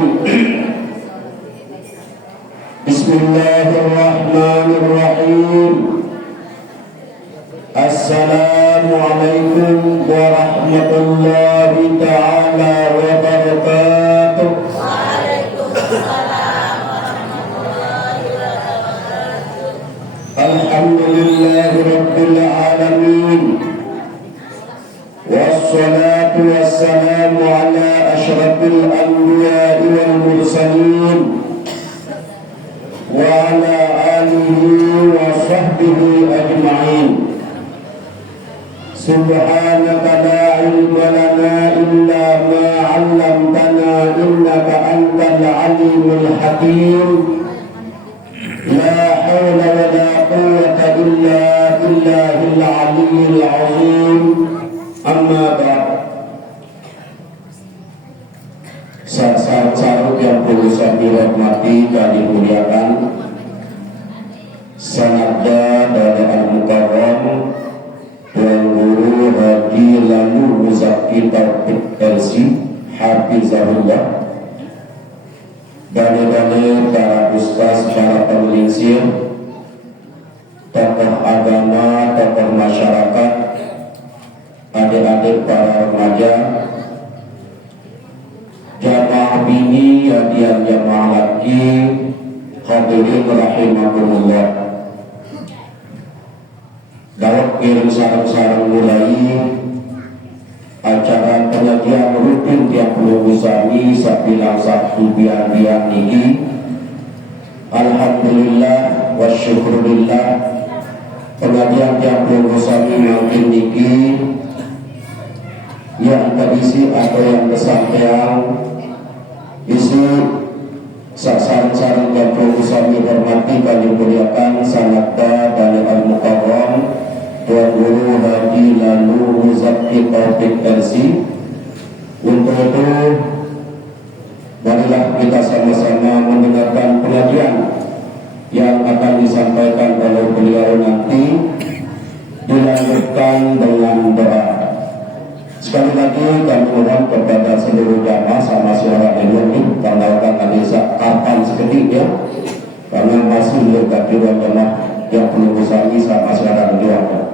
Bismillahirrahmanirrahim. Assalamualaikum warahmatullahi ta'ala wabarakatuh. Waalaikumsalam warahmatullahi wabarakatuh. Alhamdulillahi rabbil alamin. Wassalatu wassalamu ala asyrafil anbiya'i wal mursalin wa ala alihi wa sahbihi ajma'in. Subhanaka la ilma lana illa ma 'allamtana innaka antal alimul hakim. La hawla wa la quwwata illa billahil aliyyil 'azim. Amma ba'd. Sahabat-sahabat yang perlu saya dirahmati dan dimuliakan, sanadda dari Al-Mukarram Tuan Guru Haji Lalu Muzaki Taufik LC Hafizahullah, dalil-dalil para ustaz, para pemelinsir, tokoh agama, tokoh masyarakat, adik-adik para remaja, jamaah bini, hadiah jamaah lagi, hadirin rahimakumullah. Dalam kirim sarang-sarang mulai acara penyajian rutin tiap minggu sami sabilang sabtu biar-biar niki. Alhamdulillah wa syukurillah, pengajian tiap minggu sami makin niki yang terisi atau yang kesampaian isi sarang-sarang yang perlu kami hormati kami muliakan sanadda dari Al-Mukarram Tuan Guru Haji Lalu Muzaki Taufik LC. Untuk itu marilah kita sama-sama mendengarkan pengajian yang akan disampaikan oleh beliau nanti, dilanjutkan dengan doa. Sekali lagi kami mohon kepada seluruh jamaah sama suara ini tanggalkan Anissa kapan seketik ya, karena masih mendekati jamaah yang perlu bersami sama suara beliau.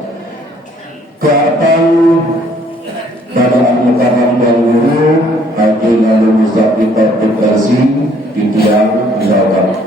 Keapan pada Al-Mukarram dan Guru Haji Lalu Muzaki Taufik LC di tiang menjawab.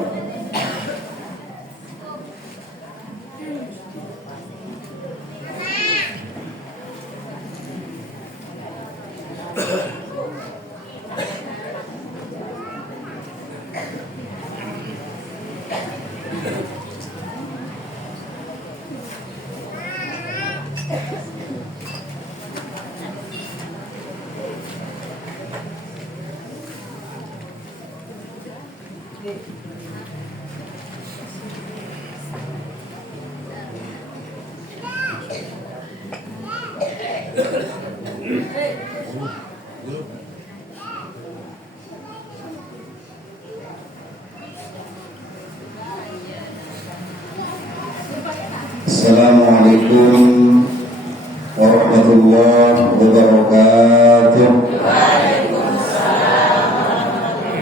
Assalamualaikum warahmatullahi wabarakatuh. Waalaikumsalam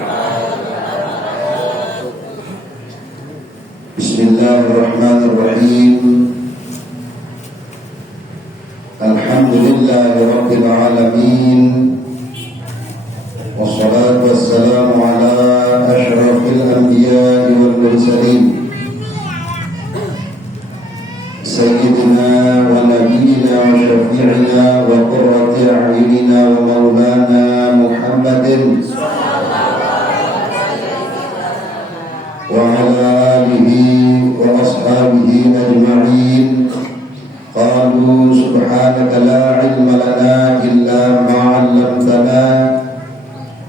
warahmatullahi wabarakatuh. Bismillahirrahmanirrahim. Alhamdulillahi rabbil alamin. Wassalatu wassalamu ala asyrafil anbiya'i wal mursalin Sayyidina wa nabiyina wa syafi'ina wa qurrati a'yunina wa maulana Muhammadin wa ala alihi wa ashabihi ajma'in. Qalu subhanaka la ilma lana illa ma 'allamtana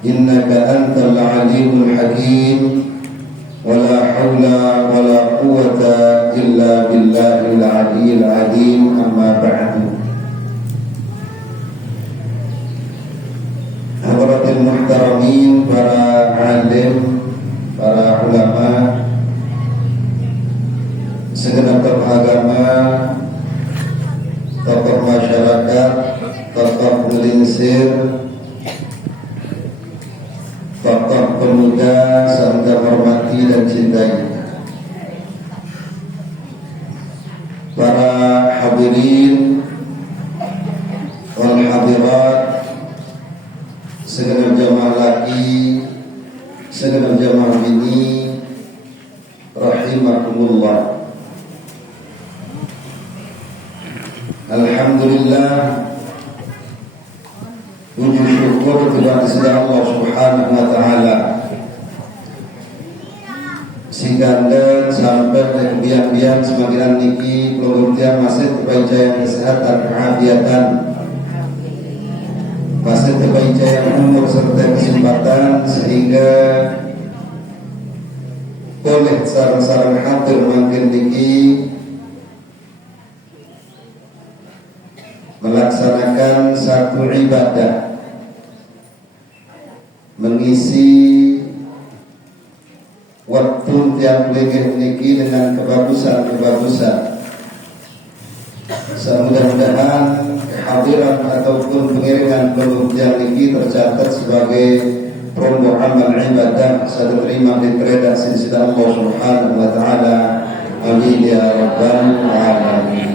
innaka antal alimul hakim. Wala haula wala quwwata illa billahil aliyyil azim. Amma ba'du. Hadirin muhtaramin, para alim, para ulama, segenap tokoh agama, tokoh masyarakat, tokoh melinsir, tokoh mudah serta hormati dan cintai para hadirin wal hadirat, segenap jamaah laki, segenap jamaah bini, rahimakumullah. Alhamdulillah, puji syukur kepada Allah Subhanahu wa taala. Siganda sampai kebiang-biang semakin niki pelurutian masih kebajikan kesehatan keafiatan, masih kebajikan umur serta kesempatan sehingga boleh sarang-sarang hadir makin niki melaksanakan satu ibadah, mengisi waktu yang boleh niki dengan kebagusan. Semudah-mudahan kehadiran ataupun pengiringan pelurutian niki tercatat sebagai promo amal ibadah saya terima di redaksi sida Allah Subhanahu wa taala. Amin ya rabbal alamin.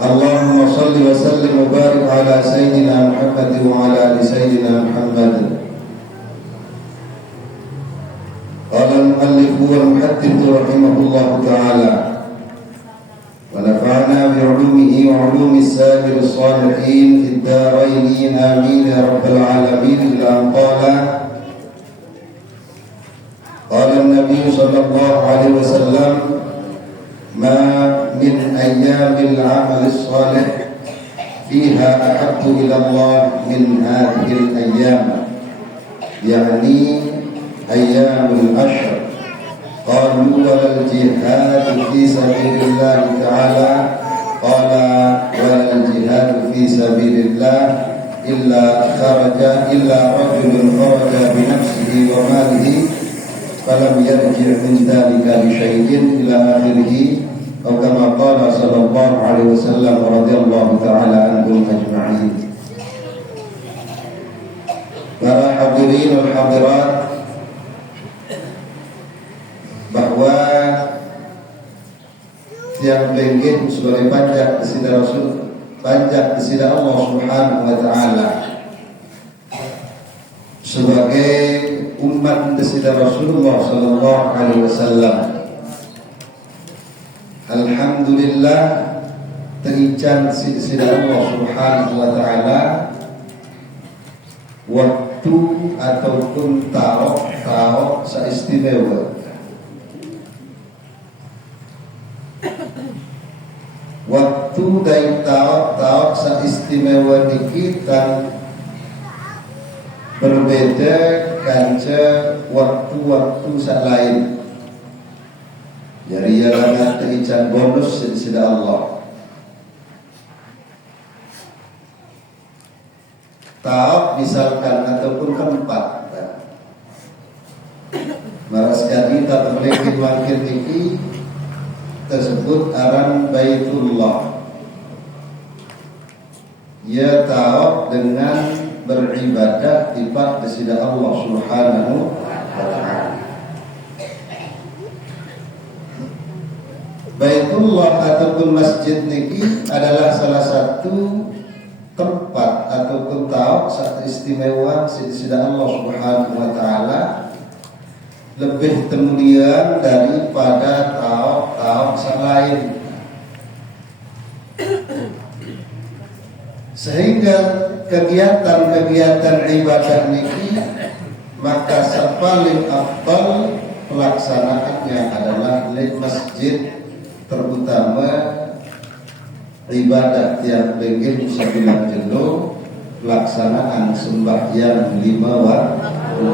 Allahumma salli wa sallim wa barik ala sayyidina Muhammad wa ala ali sayyidina Muhammad. Qala al-muallif wal muhaddith rahimahullahu ta'ala wa nafa'na bi 'ulumihi wa 'ulumi as-sabirin as-salihin fid darain amin ya rabbal alamin. Ila qala an-nabiy sallallahu alaihi wasallam ma min ayyamil 'amal as-salih fiha ahabbu ila Allah min hadhihi al-ayyam, yani ayyamul ashr. Qalu wal jihad fi sabilillah ta'ala, qala wal jihad fi sabilillah illa rajulun kharaja bi nafsihi wa malihi falam yarji' min dhalika bi syai'in ila akhirih, atau kama qala sallallahu alaihi wasallam radhiyallahu ta'ala anhum ajma'in. Para hadirin wal hadirat, bahwa tiang pengen sebagai pajak kesida Rasul, pajak kesida Allah Subhanahu wa taala, sebagai umat kesida Rasulullah sallallahu alaihi wasallam. Alhamdulillah, terican kesida Allah Subhanahu wa taala waktu ataupun taok seistimewa. Waktu dari taok seistimewa niki dan berbeda kanca waktu-waktu lain. Jadi ialah terican bonus sida Allah. Taok misalkan ataupun keempat. Maras jadi tak boleh diwakil niki tersebut aran Baitullah. Ia tahu dengan beribadah tiba kesida Allah Subhanahu wa ta'ala. Baitullah ataupun masjid niki adalah salah satu tempat ataupun tahu satu istimewa kesida Allah Subhanahu wa ta'ala, lebih kemuliaan daripada taok selain. Sehingga kegiatan-kegiatan ibadah niki maka paling afdal pelaksanaannya adalah di masjid, terutama ibadah tiap pengen sabilan jelo pelaksanaan sembahyang 5 waktu.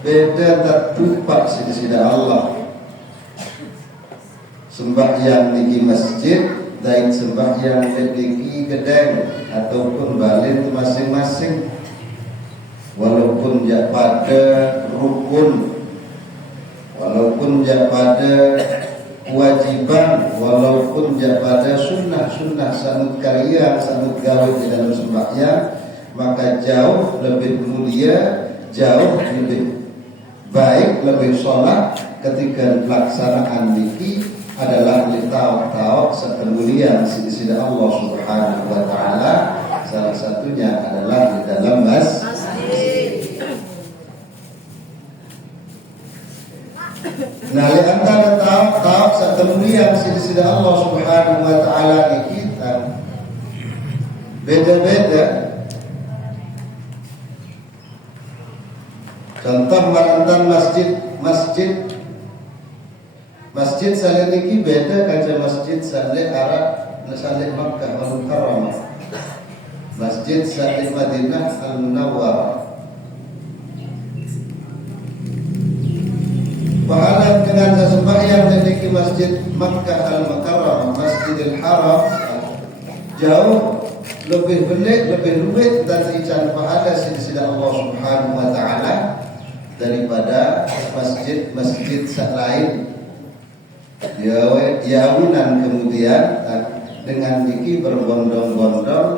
Beda tertupak sida Allah sembahyang di masjid dan sembahyang di gedeng ataupun balik masing-masing, walaupun jak pada rukun, walaupun jak pada kewajiban, walaupun jak pada sunnah sanut karya sanut gawe di dalam sembahyang, maka jauh lebih mulia, jauh lebih baik, lebih sholat ketika pelaksanaan niki adalah litau-tau sekemuliaan sisi Allah Subhanahu wa taala. Salah satunya adalah di dalam masjid. Nah, di antara tau-tau sekemuliaan sisi Allah Subhanahu wa taala di kita beda-beda. Contoh marantan masjid saleh niki beda kaca masjid saleh Arab, saleh Makkah Al-Mukarramah, masjid saleh Madinah Al-Munawwarah. Pahala dengan sembahyang niki masjid Makkah Al-Mukarramah, Masjidil Haram jauh lebih belik, lebih luwih dan ican pahala sisi Allah Subhanahu wa taala daripada masjid-masjid lain. Yawinan kemudian dengan niki berbondong-bondong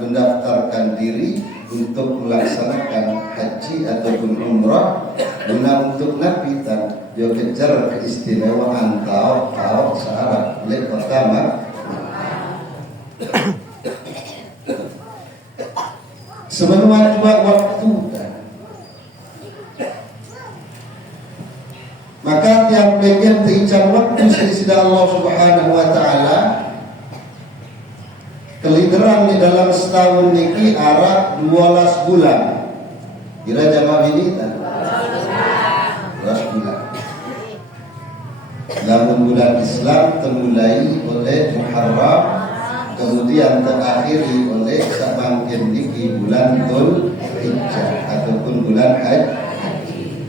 mendaftarkan diri untuk melaksanakan haji ataupun umrah guna untuk Nabi dan dia kejar keistimewaan tau syarat oleh pertama sebenarnya juga waktu. Maka tiap bagian teican waktu sisi Allah Subhanahu wa taala kelideran di dalam setahun niki arah 12 bulan. Kira jamaah ini 12 bulan. Namun bulan Islam termulai oleh Muharram, kemudian terakhiri oleh samangkin niki bulan Dzul Hijjah ataupun bulan Haji.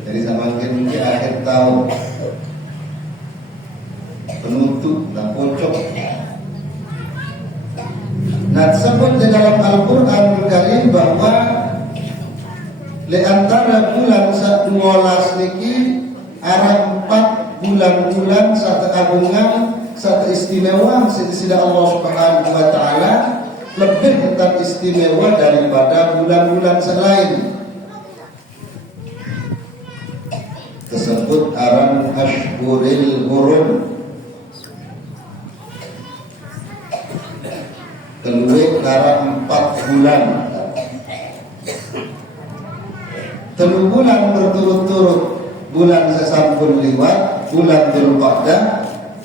Jadi samangkin niki akhir tahun penutup dan pocok. Nah, disebut di dalam Al-Quran Al-Karim bahwa di antara bulan 12 niki arah 4 bulan-bulan satu agungan, satu istimewa sisi Allah Subhanahu wa taala lebih tetap istimewa daripada bulan-bulan selain. Tersebut aran Ashhuril Hurum. Keluar arah 4 bulan. 3 bulan berturut-turut, bulan sesampun liwat, bulan Dzulqa'dah,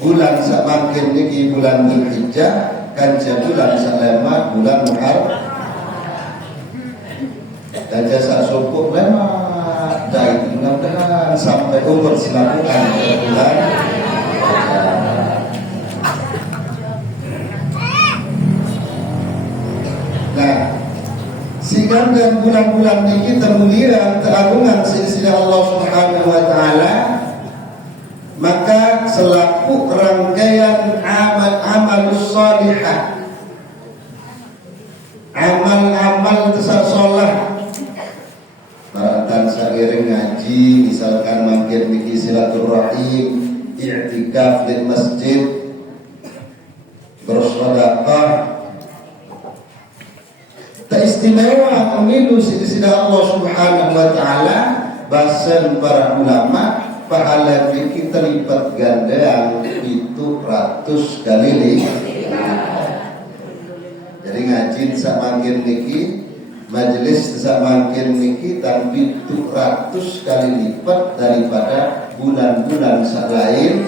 bulan samakin niki bulan Dzulhijjah, kanca bulan salama bulan Muharram. Dan jasa syukur lama dari mudah-mudahan sampai umur selakukan bulan. Nah, sehingga dan bulan-bulan ini termulia teragungan sisi Allah Subhanahu wa taala, maka selaku rangkaian amal-amalus salihah, amal-amal tersalah baratan sagiring ngaji, misalkan mangkir niki silaturahim, i'tikaf di masjid, bersedekah, tak istimewa pemilu sisi Allah Subhanahu wa taala. Bahasan para ulama pahala niki terlipat ganda yang 700 kali lipat. Jadi ngaji samangkin niki, majelis samangkin niki tapi 700 kali lipat daripada bulan-bulan lain,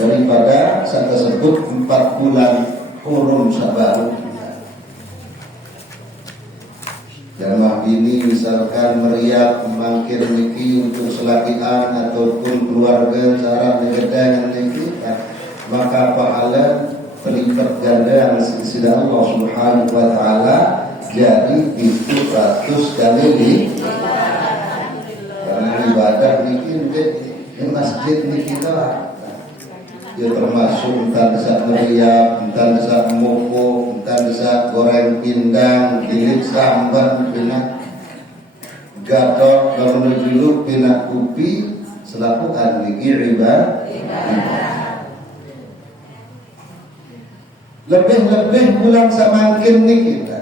daripada saya tersebut 4 bulan hurum sabaru. Jamaah ini misalkan meriap mangkir niki untuk selakian ataupun keluarga cara negeda yang niki, maka pahala terlipat ganda yang sisi Allah Subhanahu wa taala jadi 700 kali lipat. Karena ibadah niki di masjid niki lah. Ya termasuk entah desa meriap, entah desa moko, entah desa goreng pindang, gilit samban, pinak gatot, lalu dulu pinak kupi, selaku adligi ibadah. Lebih-lebih bulan samakin nih kita.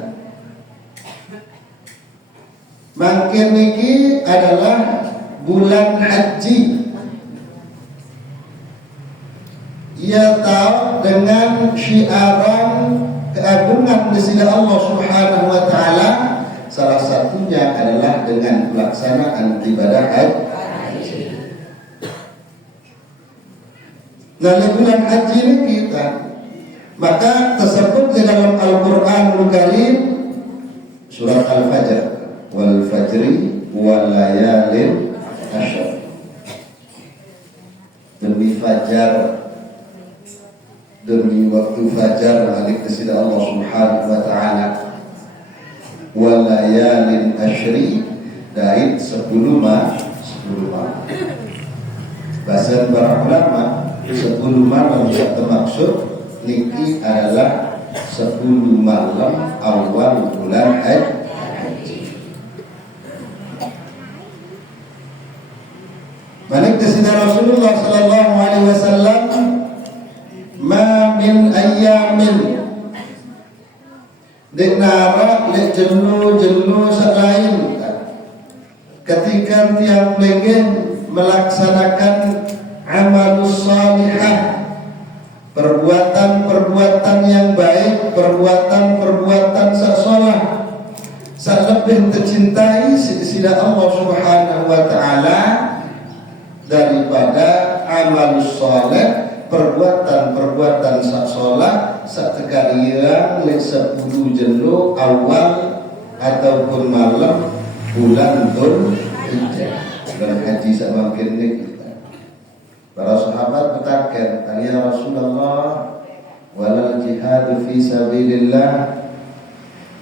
Mangkin niki adalah bulan haji. Ia tahu dengan syiaran keagungan di sisi Allah Subhanahu wa taala, salah satunya adalah dengan pelaksanaan ibadah haji. Nah, di bulan haji ini kita maka tersebut di dalam Al-Qur'anul Karim surat Al-Fajr, wal fajri wal layalin asyr. Demi fajar, demi waktu fajar alik kesida Allah Subhanahu wa taala, wal layalin asyri, dait 10 malam. Bahasa para ulama 10 malam yang termaksud niki adalah 10 malam awal bulan haji. Balik kesida Rasulullah sallallahu alaihi wasallam, ma min ayyamin denara le jenu selain ketika tiang pengen melaksanakan amalus salihah, perbuatan-perbuatan yang baik, perbuatan-perbuatan saleh, lebih tercintai sisi Allah Subhanahu wa taala daripada amalus saleh, perbuatan-perbuatan saleh satekalian le 10 jenu awal ataupun malam bulan Dzulhijjah. Dan haji semakin nikmat. Para sahabat bertanya, "Ya Rasulullah, walal jihad fi sabilillah?"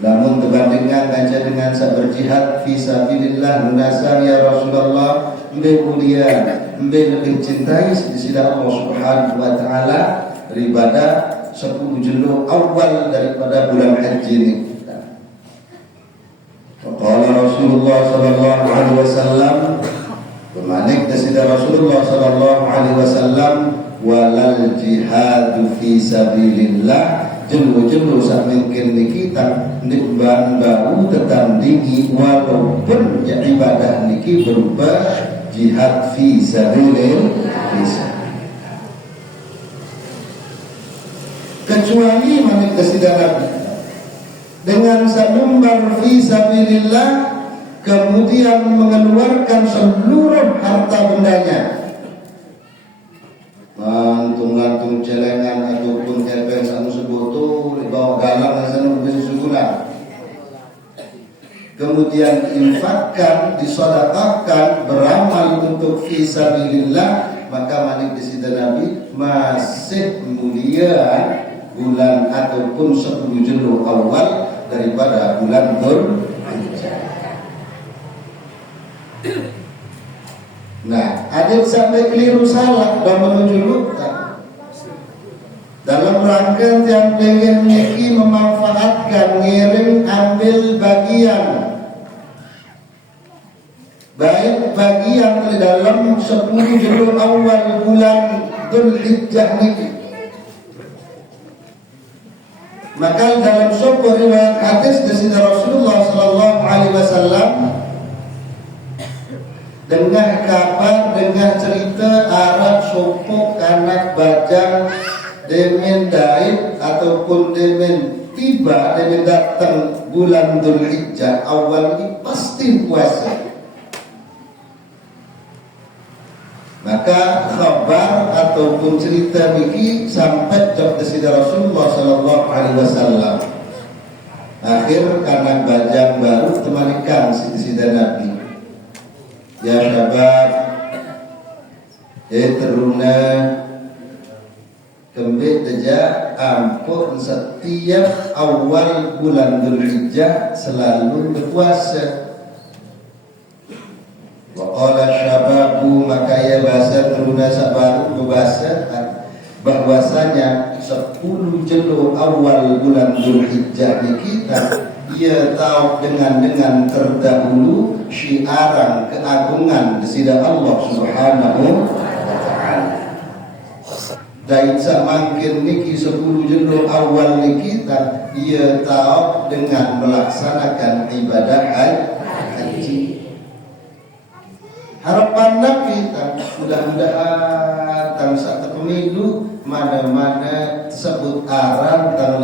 Namun terbandingkan aja dengan berjihad fi sabilillah mendasar ya Rasulullah, lebih mulia, lebih cintai di sisi Allah Subhanahu wa taala daripada 10 jenu awal daripada bulan haji ini. Qala Rasulullah sallallahu alaihi wasallam, bermanik desida Rasulullah sallallahu alaihi wasallam, walal jihadu fi sabilillah, jenu samingkin niki tak nikban bau tetandingi walaupun ya ibadah niki berupa jihad fi sabilillah. Kecuali manik desida Nabi dengan sanumbar fi sabilillah, kemudian mengeluarkan seluruh harta bendanya, lantung celengan ataupun kepeng sanu sebutu dibawa galang sanu besusunan, kemudian infakkan, disedekahkan, beramal untuk fi sabilillah, maka manik di sisi Nabi masih mulia bulan ataupun 10 jenu awal daripada bulan Dzulhijjah. Nah, ada sampai keliru salah dan menunjukkan dalam rangka yang pengen niki memanfaatkan ngiring ambil bagian baik bagian di dalam 10 jenu awal bulan Dzulhijjah niki. Maka dalam sebuah riwayat hadis dari Rasulullah sallallahu alaihi wasallam, dengar kabar, dengar cerita Arab sopok anak bajang demen daib ataupun demen tiba, demen datang bulan Dzulhijjah awal ini pasti puasa. Maka khabar ataupun cerita niki sampai jawab dari Rasulullah sallallahu alaihi wasallam. Akhir anak bajang baru temanikan sisi Nabi. Ya syabab, ya teruna, kembali saja ampun setiap awal bulan Dzulhijjah selalu berpuasa. Waqala syababu, maka ya bahasa teruna sabaru berbahasa bahwasanya 10 jenu awal bulan Dzulhijjah di kita ia tahu dengan terdahulu syiaran keagungan di sisi Allah Subhanahu wa taala. Dan semakin niki 10 jenu awal niki ia tahu dengan melaksanakan ibadah haji. haji. Harapan kita mudah-mudahan tang sak pemilu mana-mana tersebut aran tang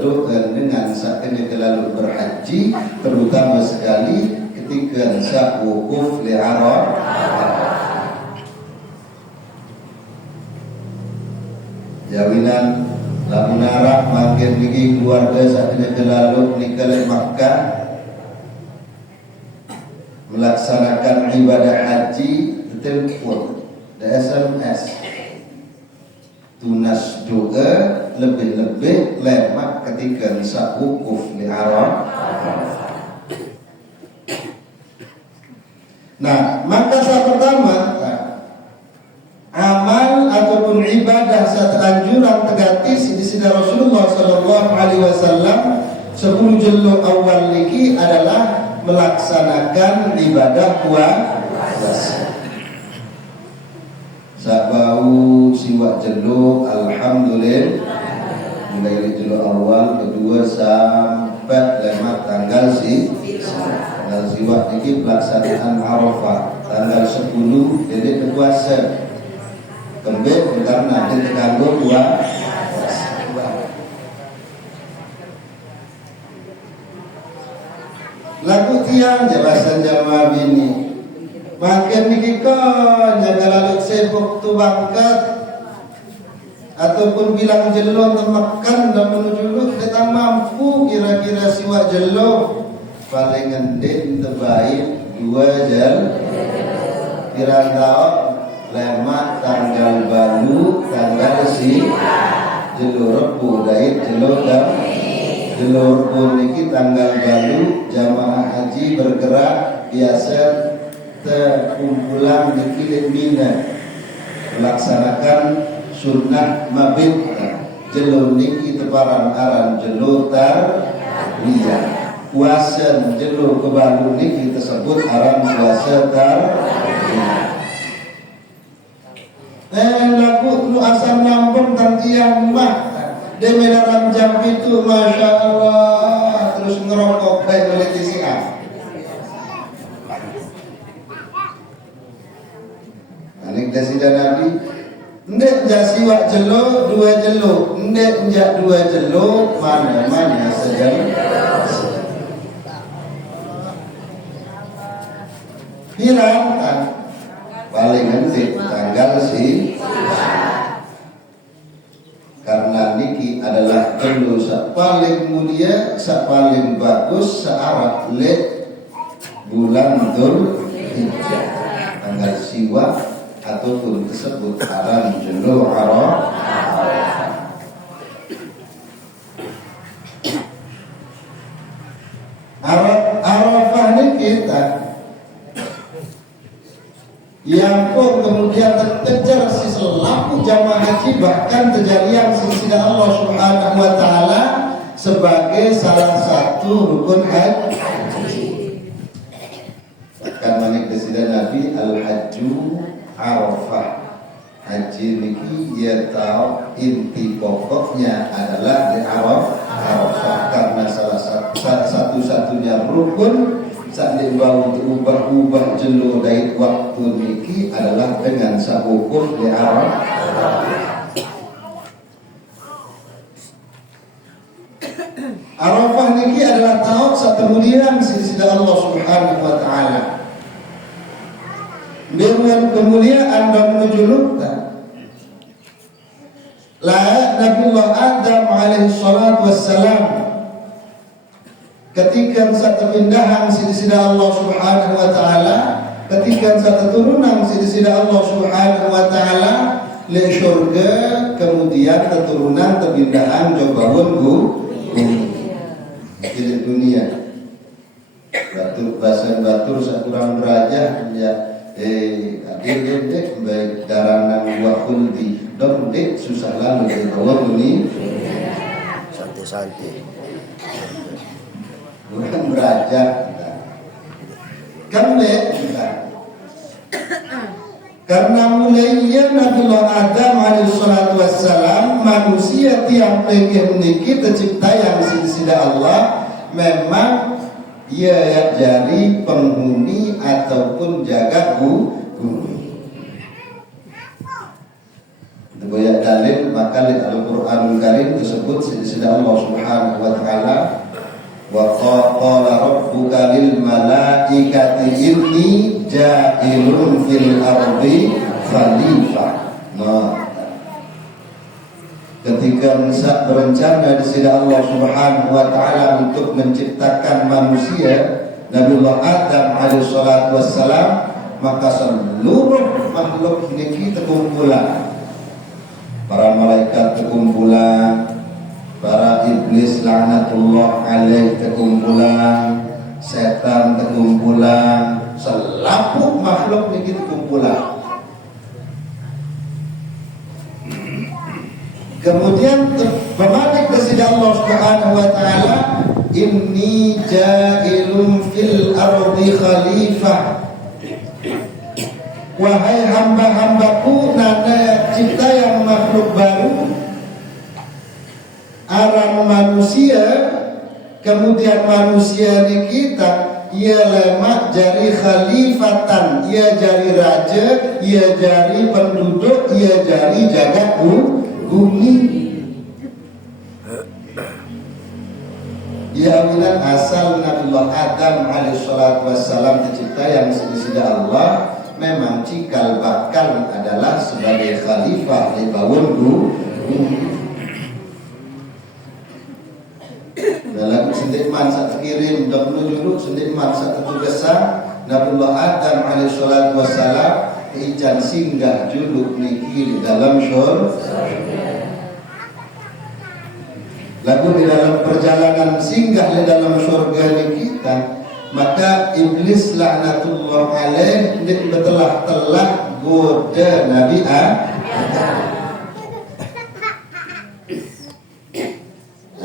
doa dengan saknya kelalu berhaji, terutama sekali ketika sak wukuf li Arafah. Jawinan lamun arah makin bagi keluarga saknya kelalu nikah di Makkah melaksanakan ibadah haji, telepon, SMS, tunas doa lebih-lebih lemak ketika bisa wukuf di Arafah. Nah, maka saat pertama amal ataupun ibadah saat anjuran tegatis di sini Rasulullah Sallallahu Alaihi Wasallam 10 jelo awal niki adalah melaksanakan ibadah puasa. Sabau siwak jelo alhamdulillah mulai jelo awal kedua sampai lewat tanggal siwak ini pelaksanaan Arafah tanggal 10 jadi puasa kembali karena nanti terganggu puasa. Lagu tiang jelasan jamaah bini makin mikikon jaga lalu sibuk tu bangkat ataupun bilang jelo temakan dan menuju lu kita mampu kira-kira siwa jelo paling ngendin terbaik 2 jel kira tahu lemak tanggal baru tanggal jelo rebu dait jelo dan Jelur pun niki tanggal baru jamaah haji bergerak biasa terkumpulan di Kilit Mina melaksanakan sunnah mabit. Jelur niki teparan aran jelur tarwiyah. Puasa jelur kebalu niki tersebut aran puasa tarwiyah. Lagu lu asal nampung tantiang mah demi dalam jam itu Masya Allah terus ngerokok baik oleh TCA. Anik dasidah Nabi ndek jasiwak jelo 2 jelo ndek njak 2 jelo mana-mana sejam hirang kan paling nanti tanggal karena niki adalah jelo paling mulia, paling bagus searah le bulan Dzulhijjah tanggal siwa ataupun tersebut aran jelo Arafah. Arafah ini kita yang pun kemudian terkejar si selaku jamaah haji bahkan kejadian sisi Allah Subhanahu wa taala sebagai salah satu rukun haji. Bahkan manik desida Nabi al-hajju Arafah. Haji niki ia tahu inti pokoknya adalah di Arafah karena salah satu-satunya rukun saat dibawa untuk ubah jelo dari waktu niki adalah dengan sabukun di Arafah. Arafah niki adalah tahun saat kemudian sisi Allah Subhanahu wa taala. Dengan kemuliaan dan menuju lukta. La Nabiullah Adam alaihi salatu wassalam ketika satu pindahan sida Allah Subhanahu wa taala, ketika satu turunan sida Allah Subhanahu wa taala le syurga, kemudian keturunan kepindahan jobahun di dunia. Batur sakurang derajat ya dek baik daranan wa khuldi dok dek susah lalu dari bawah ini santai-santai bukan berajak kan dek karena mulainya Nabiullah Adam alaihissalatu wassalam manusia tiang pengen meniki tercipta yang sida Allah memang ia jadi penghuni ataupun jaga bumi. Itu banyak dalil, maka di Al-Qur'anul Karim tersebut sudah Allah Subhanahu wa taala wa qala rabbuka lil malaikati inni ja'ilun fil ardi khalifah. Nah, ketika Musa berencana di sisi Allah Subhanahu wa taala untuk menciptakan manusia, Nabiullah Adam alaihi salatu wassalam, maka seluruh makhluk niki terkumpulan. Para malaikat terkumpulan, para iblis laknatullah alaih terkumpulan, setan terkumpulan, selaput makhluk niki terkumpulan. Kemudian berbalik kepada Allah Subhanahu wa taala, inni ja'ilun fil ardi khalifah. Wahai hamba-hambaku, nana cipta yang makhluk baru aran manusia. Kemudian manusia di kita ia lemak jari khalifatan, ia jari raja, ia jari penduduk, ia jari jaga bumi. Ya awilan asal Nabiullah Adam alaihissalatu wassalam tercipta yang disida Allah memang cikal bakal adalah sebagai khalifah di bawah bumi. Dalam sendikman saat kirim dahulu dulu sendikman saat tugasan Nabiullah Adam alaihissalatu wassalam ijan singgah juluk niki di dalam syurga. Lalu di dalam perjalanan singgah di dalam syurga kita, maka iblis laknatullah alaih telah goda Nabi Adam.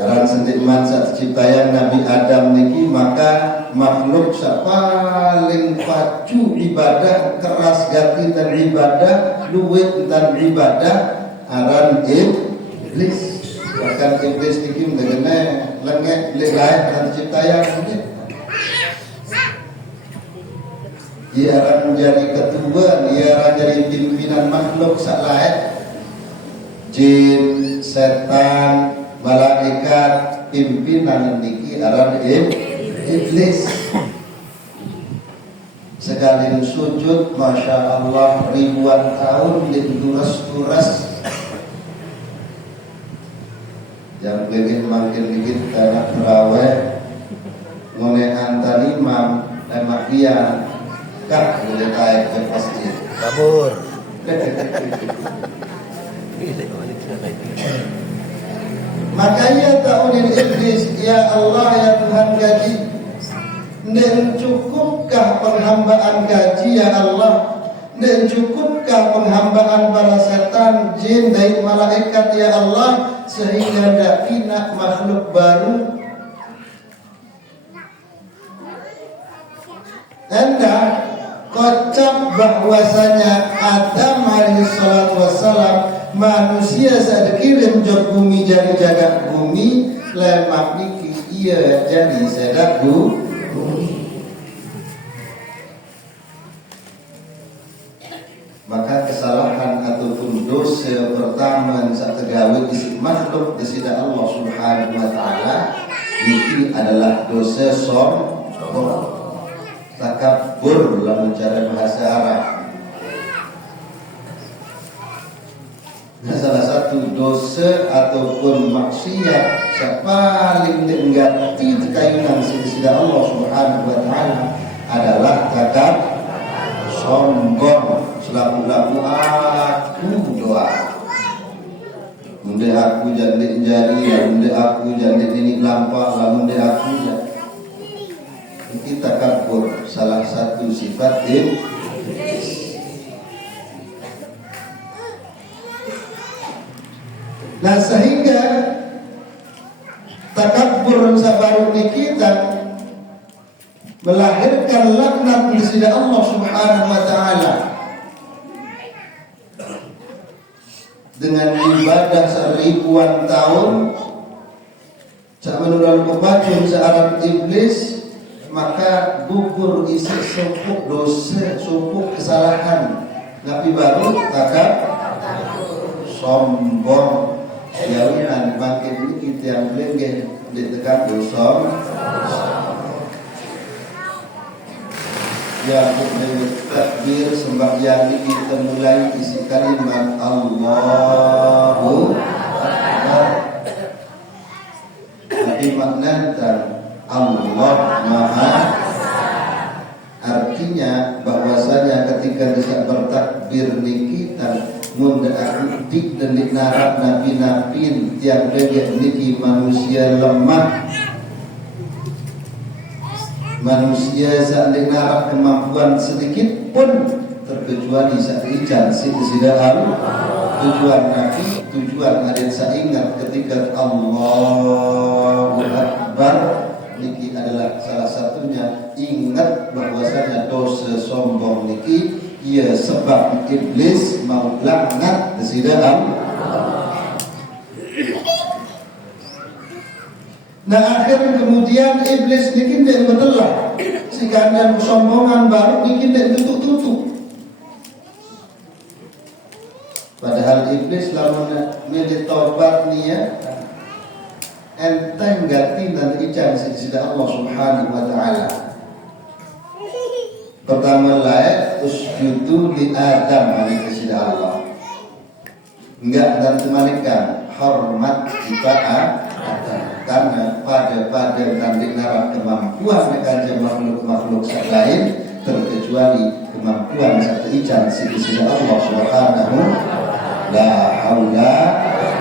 Jalan sendikman saat ciptaan Nabi Adam niki, maka makhluk paling pacu ibadah, keras gati dan ibadah, luwet dan ibadah aran iblis. Bahkan iblis niki mengenai lengek lelai dan ciptaan niki. Dia akan menjadi ketua, dia akan jadi pimpinan makhluk lain, jin, setan, malaikat, pimpinan niki aran iblis. Sekali sujud, masya Allah ribuan tahun dituras-turas. Yang bikin makin dikit karena terawih, mulai antar imam dan makian. Kak, boleh tarik ke masjid. Kabur. Makanya ta'udin iblis, ya Allah ya Tuhan gaji, dan cukupkah penghambaan gaji ya Allah, dan cukupkah penghambaan para setan, jin dan malaikat ya Allah, sehingga tidak kena makhluk baru. Anda kocap bahwasanya Adam alaihissalatu wassalam manusia saat dikirim jod bumi jadi jaga bumi, lemak niki ia jadi sedak bumi. Maka kesalahan ataupun dosa pertama saat tergawé isi makhluk disida Allah Subhanahu wa taala niki adalah dosa sombong. Takabur dalam cara bahasa Arab. Nah, salah satu dosa ataupun maksiat yang paling dianggap kekayunan sisi Allah Subhanahu wa taala adalah takab sombong. Selaku aku doa. Munde aku jadi munde aku jadi ini lampah, munde aku jadi. Kita takabur salah satu sifat iblis. Nah, sehingga takabur sabaru kita melahirkan laknat di sisi Allah Subhanahu wa taala. Dengan ibadah seribuan tahun, sak menurut pembaca searab iblis maka gugur isi sumpuk dosa, sumpuk kesalahan. Nabi baru takkan sombong. Jauhan makin ini kita yang belengge ditekan dosa. Ya takbir sembahyang ini kita mulai isi kalimat Allahu Akbar. Tapi maknanya Allah Maha. Artinya bahwasanya ketika bisa bertakbir nikita munda aktif dan dinarap nabi-nabi tiang bebek niki manusia lemah. Manusia saat dengar kemampuan sedikit pun terkecuali saat ijan sidal tujuan Nabi, tujuan ada saya ingat ketika Allahu Akbar niki adalah salah satunya ingat bahwasanya dosa sombong niki ia sebab iblis mau laknat sidal. Nah akhirnya kemudian iblis bikin dia betelah si ganda kesombongan baru bikin dia tutup-tutup. Padahal iblis lalu milih taubat niya enteng ganti dan ijan sida Allah Subhanahu wa taala. Pertama layak usjudu li Adam alaihi sida Allah. Enggak dan kemalikan hormat kepada Adam. Karena pada dan dengar kemampuan kanjeng makhluk-makhluk lain terkecuali kemampuan satu ijan sisi Allah Subhanahu la haula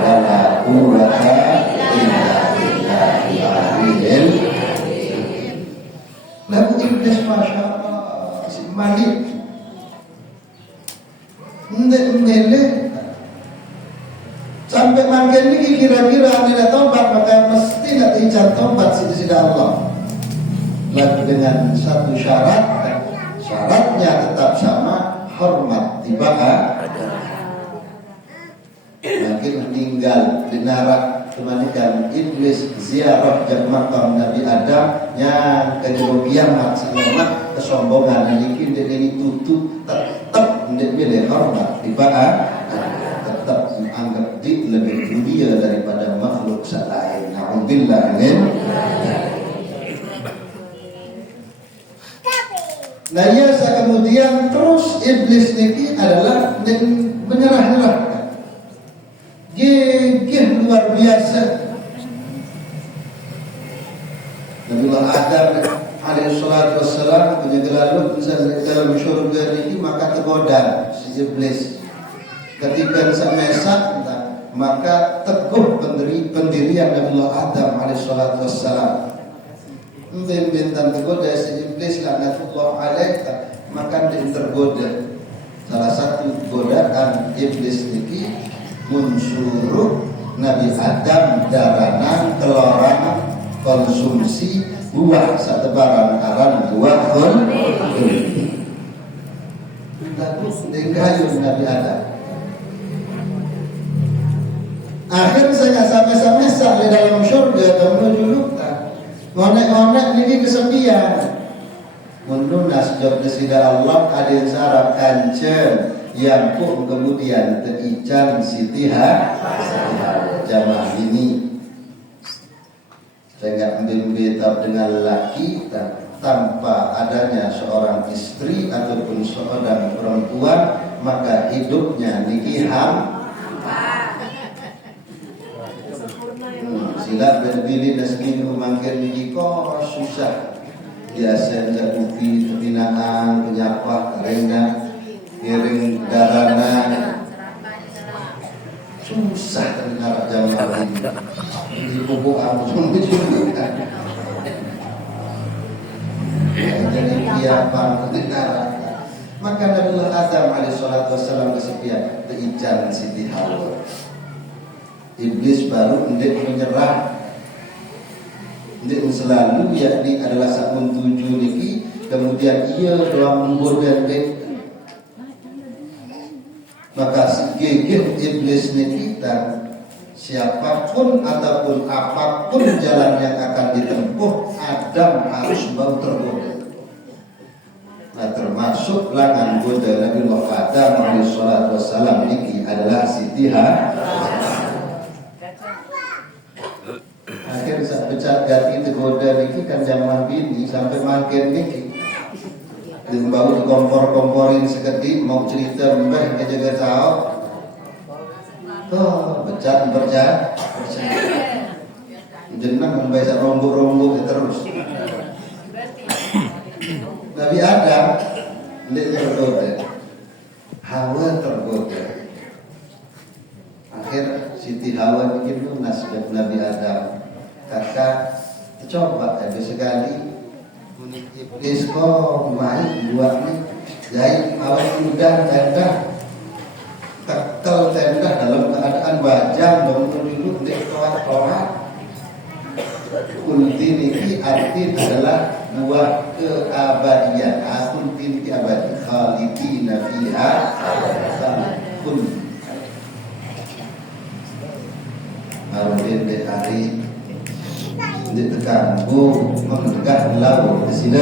wala quwwata illa billahil aliyyil. Lagu iblis masya Allah si Malik ndek sampai makin ini kira-kira tidak tobat maka mesti tidak diijan tobat sida Allah. Lalu dengan satu syarat, syaratnya tetap sama hormat tibaha. Makin meninggal di neraka kemanikan iblis ziarah dan makam Nabi Adam yang kejadian kiamat selama kesombongan yang ini tutup tetap menjadi hormat tibaha. Tetap menganggap dia lebih mulia daripada makhluk lain. Alhamdulillah. Nah ya kemudian terus iblis ini adalah menyerah-nyerah. Gigih luar biasa. Nabiullah Adam alaihi salatu wassalam punya gelalut dalam syurga ini maka tergoda si iblis. Ketika semesak maka teguh pendirian Nabiullah Adam alaihissalatu wassalam. Bintang tergoda si iblis laknatullah alaih maka dia tergoda. Salah satu godaan iblis ini mensuruh Nabi Adam daranan keluaran konsumsi buah satebaran aran buah lalu dengayun Nabi Adam. Akhirnya saya sampai-sampai di dalam syurga dan menuju ngonek-ngonek ini kesepian. Mundur nasjab desida Allah ada yang sarap kancen yang pun kemudian terijan sitiha jamaah ini. Saya nggak ambil dengan laki tanpa adanya seorang istri ataupun seorang perempuan maka hidupnya niki sila berbili nasmin memangkir niki kok susah biasa jaduki pembinaan penyapa rendah piring darana susah terdengar jamaah ini di pupuk ampun jadi dia terdengar maka Nabiullah Adam alaihissalatu wassalam kesepian teijan Siti Hawa. Iblis baru hendak menyerah. Hendak selalu yakni adalah sakun tujuh niki kemudian ia doa menggoda dek. Maka si gigih iblis niki siapapun ataupun apapun jalan yang akan ditempuh, Adam harus mau tergoda. Nah, termasuk langan goda Nabi Adam alaihissalatu wassalam ini adalah Siti Hawa. Akhir saat pecat gati itu goda niki kan zaman bini sampai makin niki. Bau dikompor-komporin seketik mau cerita mbah kejaga tahu. Tuh, becat berjat. Jenang membaca rombok-rombok terus. Nabi Adam dia tergoda, Hawa tergoda. Akhir Siti Hawa bikin lunas dari Nabi Adam. Kakak coba ada sekali iblis kok main buatnya jahit awal muda tenda tekel tenda dalam keadaan bajang bangun dulu dek toat kunti niki arti adalah buah keabadian. Kunti niki abadi khalidina fiha kun Arudin de hari di tekan bu menegak lalu di sini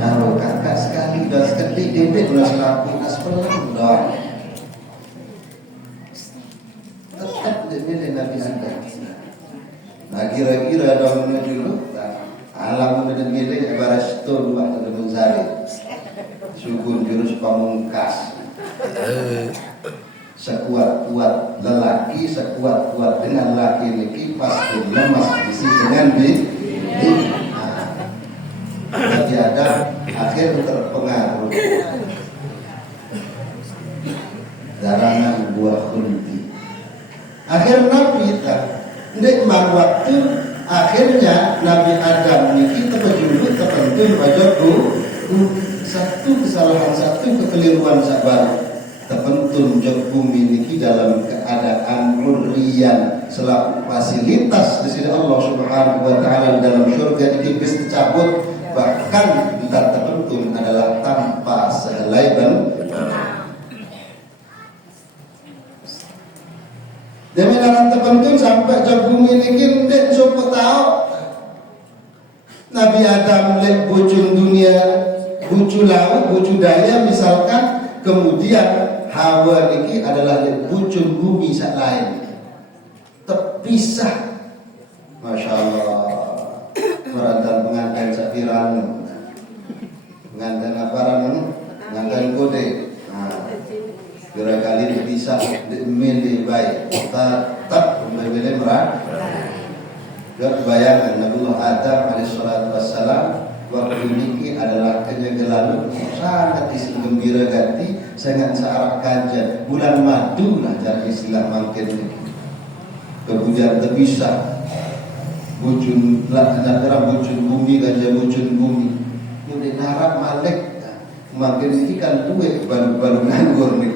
Aduh kakak sekali dah sekali debit udah selaku aspelan dah tetap dipilih Nabi Adam. Nah kira-kira dah menuju dulu alam udah milih ibarat stone waktu depan sari sukun jurus pamungkas sekuat-kuat lelaki sekuat-kuat dengan laki-laki pasti lemas isi dengan Nabi Adam akhir terpengaruh darangan buah kunti. Akhir Nabi tak nikmat waktu akhirnya Nabi Adam ini terjumpa tertentu wajahku satu kesalahan satu kekeliruan sabar terpentun jok bumi niki dalam keadaan urrian selaku fasilitas di sini Allah Subhanahu wa taala dalam surga niki bis dicabut bahkan entar terpentun adalah tanpa sehelai ban. Demi dalam terpentun sampai jok bumi niki ndek sopo tau Nabi Adam lek bujung dunia bucu laut bucu daya misalkan kemudian Hawa niki adalah bucun bumi sak lain terpisah. Masya Allah merantan pengantin sapiran pengantin aparan pengantin kode kira kali dipisah milih baik tetap memilih merah. Gak bayangan Nabi Adam alaihissalatu wassalam waktu ini adalah kenyegelan sangat isi gembira ganti sangat searah kajian bulan madu lah jadi istilah makin ini kemudian terpisah bujun lah negara bujun bumi kajian bujun bumi ini narap malek makin ini kan duit baru-baru nganggur nih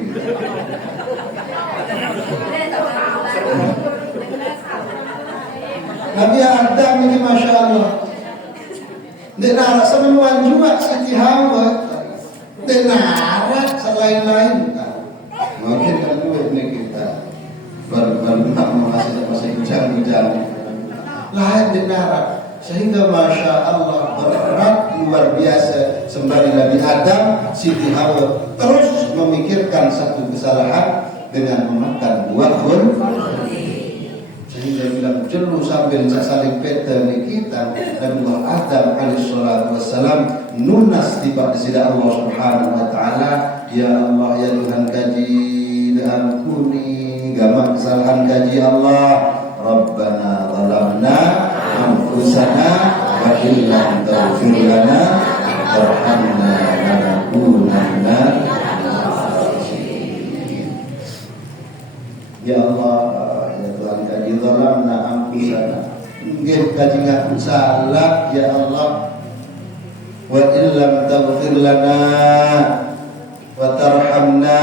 Nabi Adam ini Masya Allah dia narak semenuan juga Siti Hawa dia narak selain-lain mungkin kan duit nih kita baru-baru masih ujang-ujang lain dia narak sehingga Masya Allah berat luar biasa sembari Nabi Adam Siti Hawa terus memikirkan satu kesalahan dengan memakan buah sehingga bilang jelu sambil saling peta ni kita dan Allah Adam alaihissalatu wassalam nunas tiba di sisi Allah Subhanahu wa taala. Ya Allah ya Tuhan kaji dan ampuni gamak kesalahan kaji Allah. Rabbana zalamna anfusana wa illam taghfir lana warhamna lanakunanna. Ya Allah kaji zalamna anfusana nggih kaji ngaku salah ya Allah wa illam taghfir lana wa tarhamna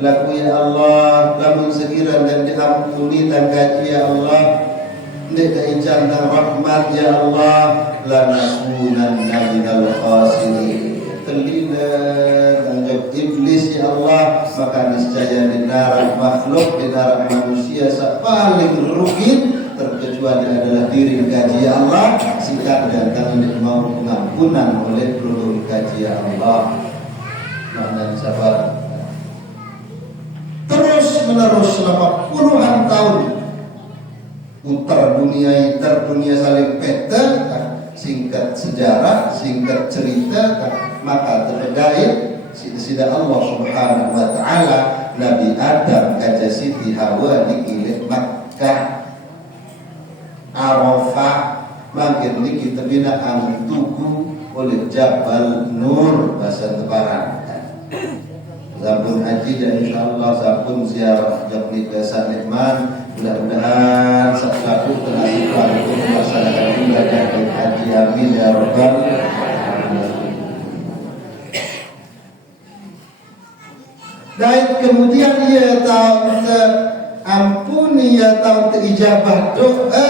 laku ya Allah lamun sekira dan diampuni dan kaji ya Allah ndik ijazah dan rahmat ya Allah lanakunanna minal khasirin telina dan iblis ya Allah, maka niscaya di dalam makhluk, di dalam manusia paling rugi terkecuali adalah diri kaji Allah, sikap dan kami mau pengampunan oleh peluru kaji Allah. Makna sabar. Terus menerus selama puluhan tahun putar dunia saling peta, singkat sejarah, singkat cerita, maka terpedai sida Allah Subhanahu wa taala Nabi Adam kaja Siti Hawa di Makkah Arafah makin niki tebina ang tugu oleh Jabal Nur bahasa Tebaran. Sabun haji dan insyaallah sabun ziarah Jabal Desa Nikman, mudah-mudahan satu tenasiban untuk melaksanakan ibadah haji, amin ya rabbal alamin. Dan kemudian ia tahu ampuni, ia tahu terijabah doa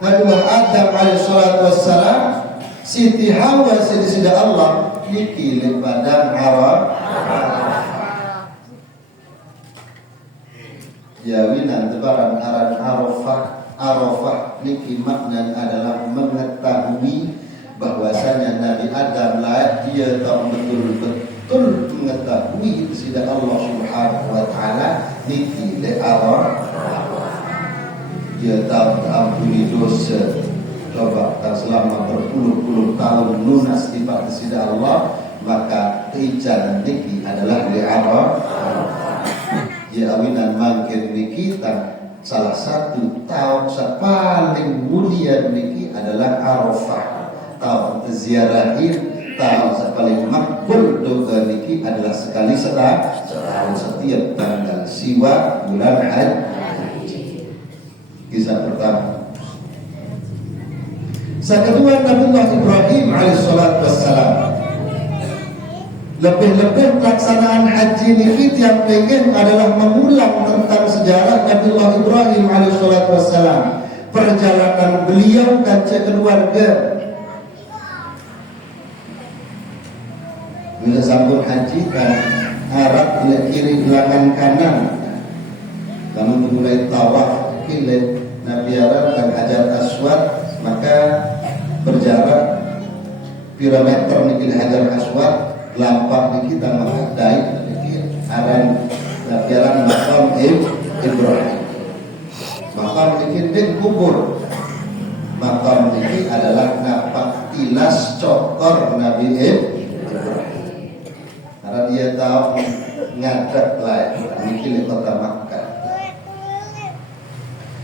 Nabi Adam alaihissalatu wassalam, Siti Hawa sida Allah niki le padang Jawinan tebaran aran Arafah niki makna adalah mengetahui bahwasanya Nabi Adam lah dia tahu betul-betul mengetahui sida Allah Subhanahu wa taala niki le dia tahu ampuni dosa. Coba selama berpuluh-puluh tahun lunas ibadah sida Allah, maka ijan niki adalah li ya awinan mangkin niki salah satu tahun paling mulia niki adalah Arafah. Tahun ziarahin tahun paling makbul doa niki adalah sekali setahun setiap tanggal siwa bulan haji. Kisah pertama. Yang kedua, Nabiullah Ibrahim alaihissalatu wassalam. Lebih-lebih pelaksanaan haji niki yang pengen adalah mengulang tentang sejarah Nabiullah Ibrahim alaihissalatu wassalam, perjalanan beliau kaca keluarga. Bila sambung haji kan arah kiri belakang kanan, kamu mulai tawaf kile Nabi Arab dan Hajar Aswad, maka berjarak piramid niki Hajar Aswad lampah niki tambah dai niki aran piaran makam Ibrahim. Makam niki den kubur. Makam niki adalah napak tilas cokor Nabi Ibrahim. Karena dia tahu ngadap lah niki di kota Makkah.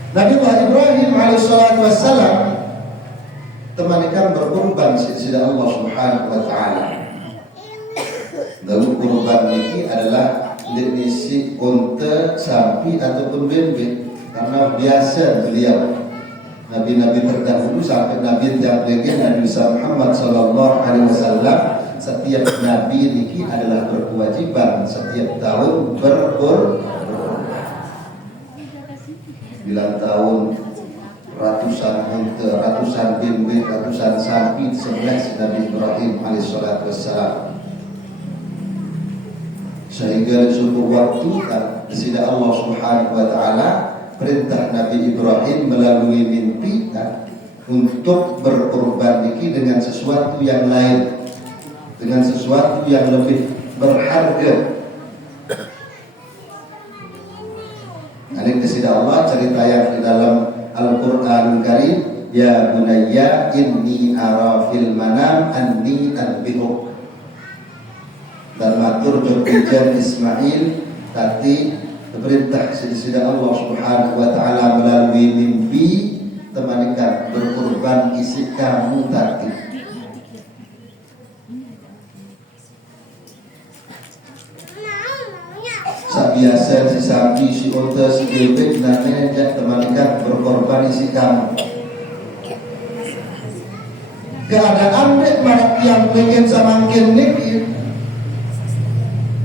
Nabi Ibrahim alaihissalatu wassalam temanikan berkorban sida Allah Subhanahu wa taala. Lalu kurban niki adalah jenis unta, sapi ataupun bebek, karena biasa beliau nabi-nabi terdahulu sampai nabi yang legenda Nabi Muhammad sallallahu alaihi wasallam, setiap nabi niki adalah berkewajiban setiap tahun berkorban. Bilang tahun ratusan unta, ratusan bebek, ratusan sapi sebelah Nabi Ibrahim alaihissalatu wassalam. Sehingga suatu waktu sida Allah Subhanahu wa taala perintah Nabi Ibrahim melalui mimpi untuk berkorban niki dengan sesuatu yang lain, dengan sesuatu yang lebih berharga. Ini kesida Allah cerita yang di dalam Al-Quran Karim, ya bunayya inni ara fil manam anni adbihuk. Dan matur berbicara Ismail tadi perintah sida Allah Subhanahu wa taala melalui mimpi temanikan berkorban isi kamu tadi. Biasa si sapi, si unta, si bebek namanya temanikan berkorban isi kamu. Keadaan dek marak yang pengen samangkin niki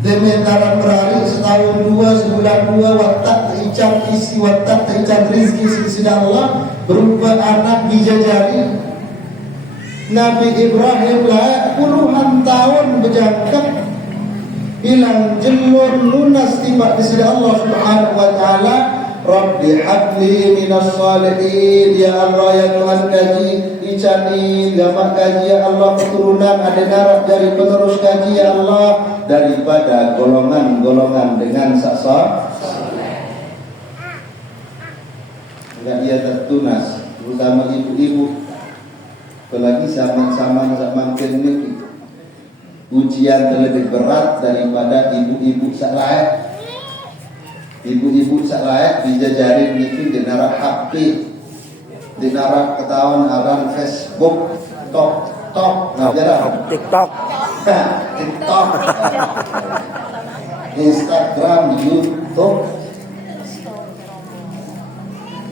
dementaran berari setahun dua, sebulan dua, watak teicam isi, watak teicam rizki sida Allah berupa anak bijajari. Nabi Ibrahim lah puluhan tahun berjangkak bilang jemur lunas tiba di sisi Allah Subhanahu wa taala. Rabbi habli minas salihin, ya Allah ya Tuhan kaji icani gamak kaji ya Allah keturunan ada darah dari penerus kaji ya Allah daripada golongan-golongan dengan saksa enggak dia tertunas, terutama ibu-ibu apalagi sama-sama ini ujian lebih berat daripada ibu-ibu salah. Ibu-ibu salah dijajarin itu di narak HP, di narak ketahuan aran Facebook, TikTok, TikTok, Instagram, YouTube.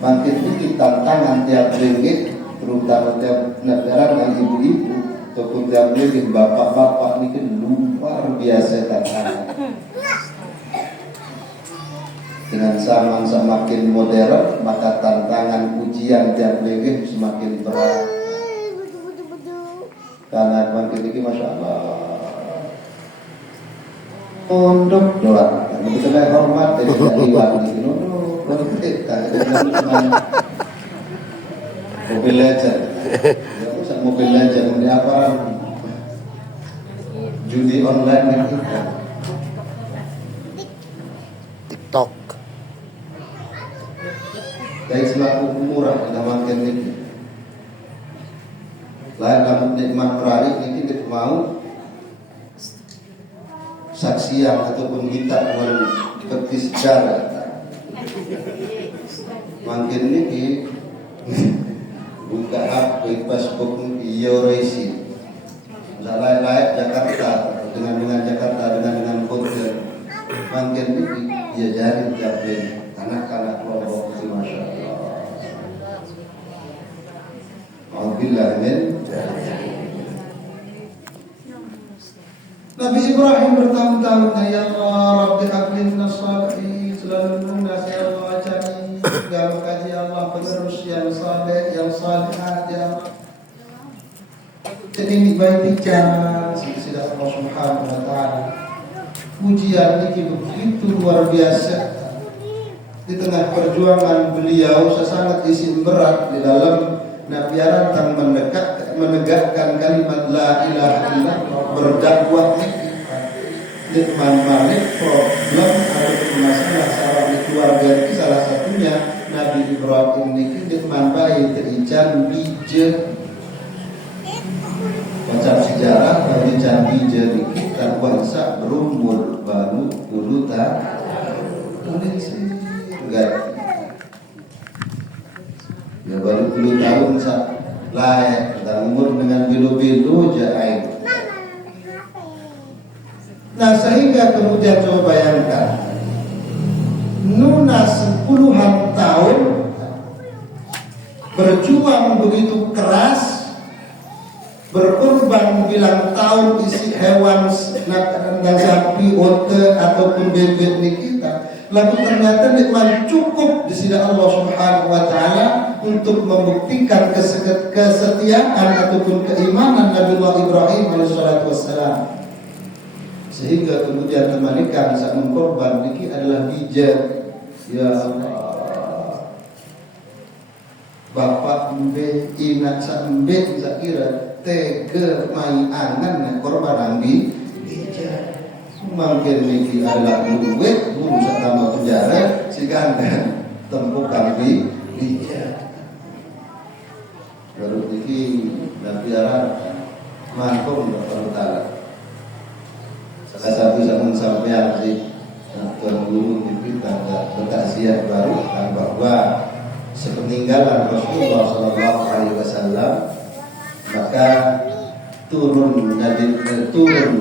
Makin dikit tantangan tiap ringgit, terutama tiap negara dan ibu-ibu ataupun tiap ringgit bapak-bapak ini kan luar biasa tantangan. Dengan zaman semakin modern, maka tantangan ujian tiap negeri semakin berat. Karena makin ini Masya Allah untuk doa kita kan hormat dari iwan ini mobil legend mobil legend ini apa judi online itu TikTok dari selaku murah kita makan ini lain dalam nikmat perari ini kita mau saksian ataupun kita seperti sejarah makin ini buka HP Facebook Yoresi lain-lain Jakarta dengan Jakarta dengan kota makin ini dia jadi tiap anak-anak kelompok itu Masya Allah. Alhamdulillah amin. Nabi Ibrahim bertahun-tahun ya Allah Rabbi habli minas salihin selalu lunas ya Allah ajani gak kaji Allah penerus yang saleh yang salihat ya Allah. Jadi ini baik bicara sila Allah Subhanahu wa taala. Ujian ini begitu luar biasa. Di tengah perjuangan beliau sangat isi berat di dalam nabiaran tentang menegakkan kalimat la ilaha illallah berdakwah nikmat malik problem atau masalah seorang keluarga itu salah satunya Nabi Ibrahim ini nikmat baik terican bija macam sejarah terican bija ini dan bangsa berumur baru 10 tahun ya baru 10 tahun layak dan umur dengan bilu-bilu jaim. Nah sehingga kemudian coba bayangkan Nuna 10-an tahun berjuang begitu keras berkorban bilang tahun isi hewan dan sapi onta ataupun bebek ini kita lalu ternyata nikmat cukup di sisi Allah Subhanahu wa taala untuk membuktikan kesetiaan ataupun keimanan Nabi Ibrahim alaihissalatu wassalam. Sehingga kemudian kemanikan saat mengkorban ini adalah bijak. Ya Allah. Bapak mbe inak sak mbe sakira tege mai angan korban ambi bijak. Mungkin ini adalah duit, bisa tambah penjara, sehingga tempuh kami bijak. Baru ini Nabi Arab mampu berperutara. Salah satu zaman sampai di Tuan Guru kita bertaksiat baru bahwa sepeninggalan Rasulullah SAW maka turun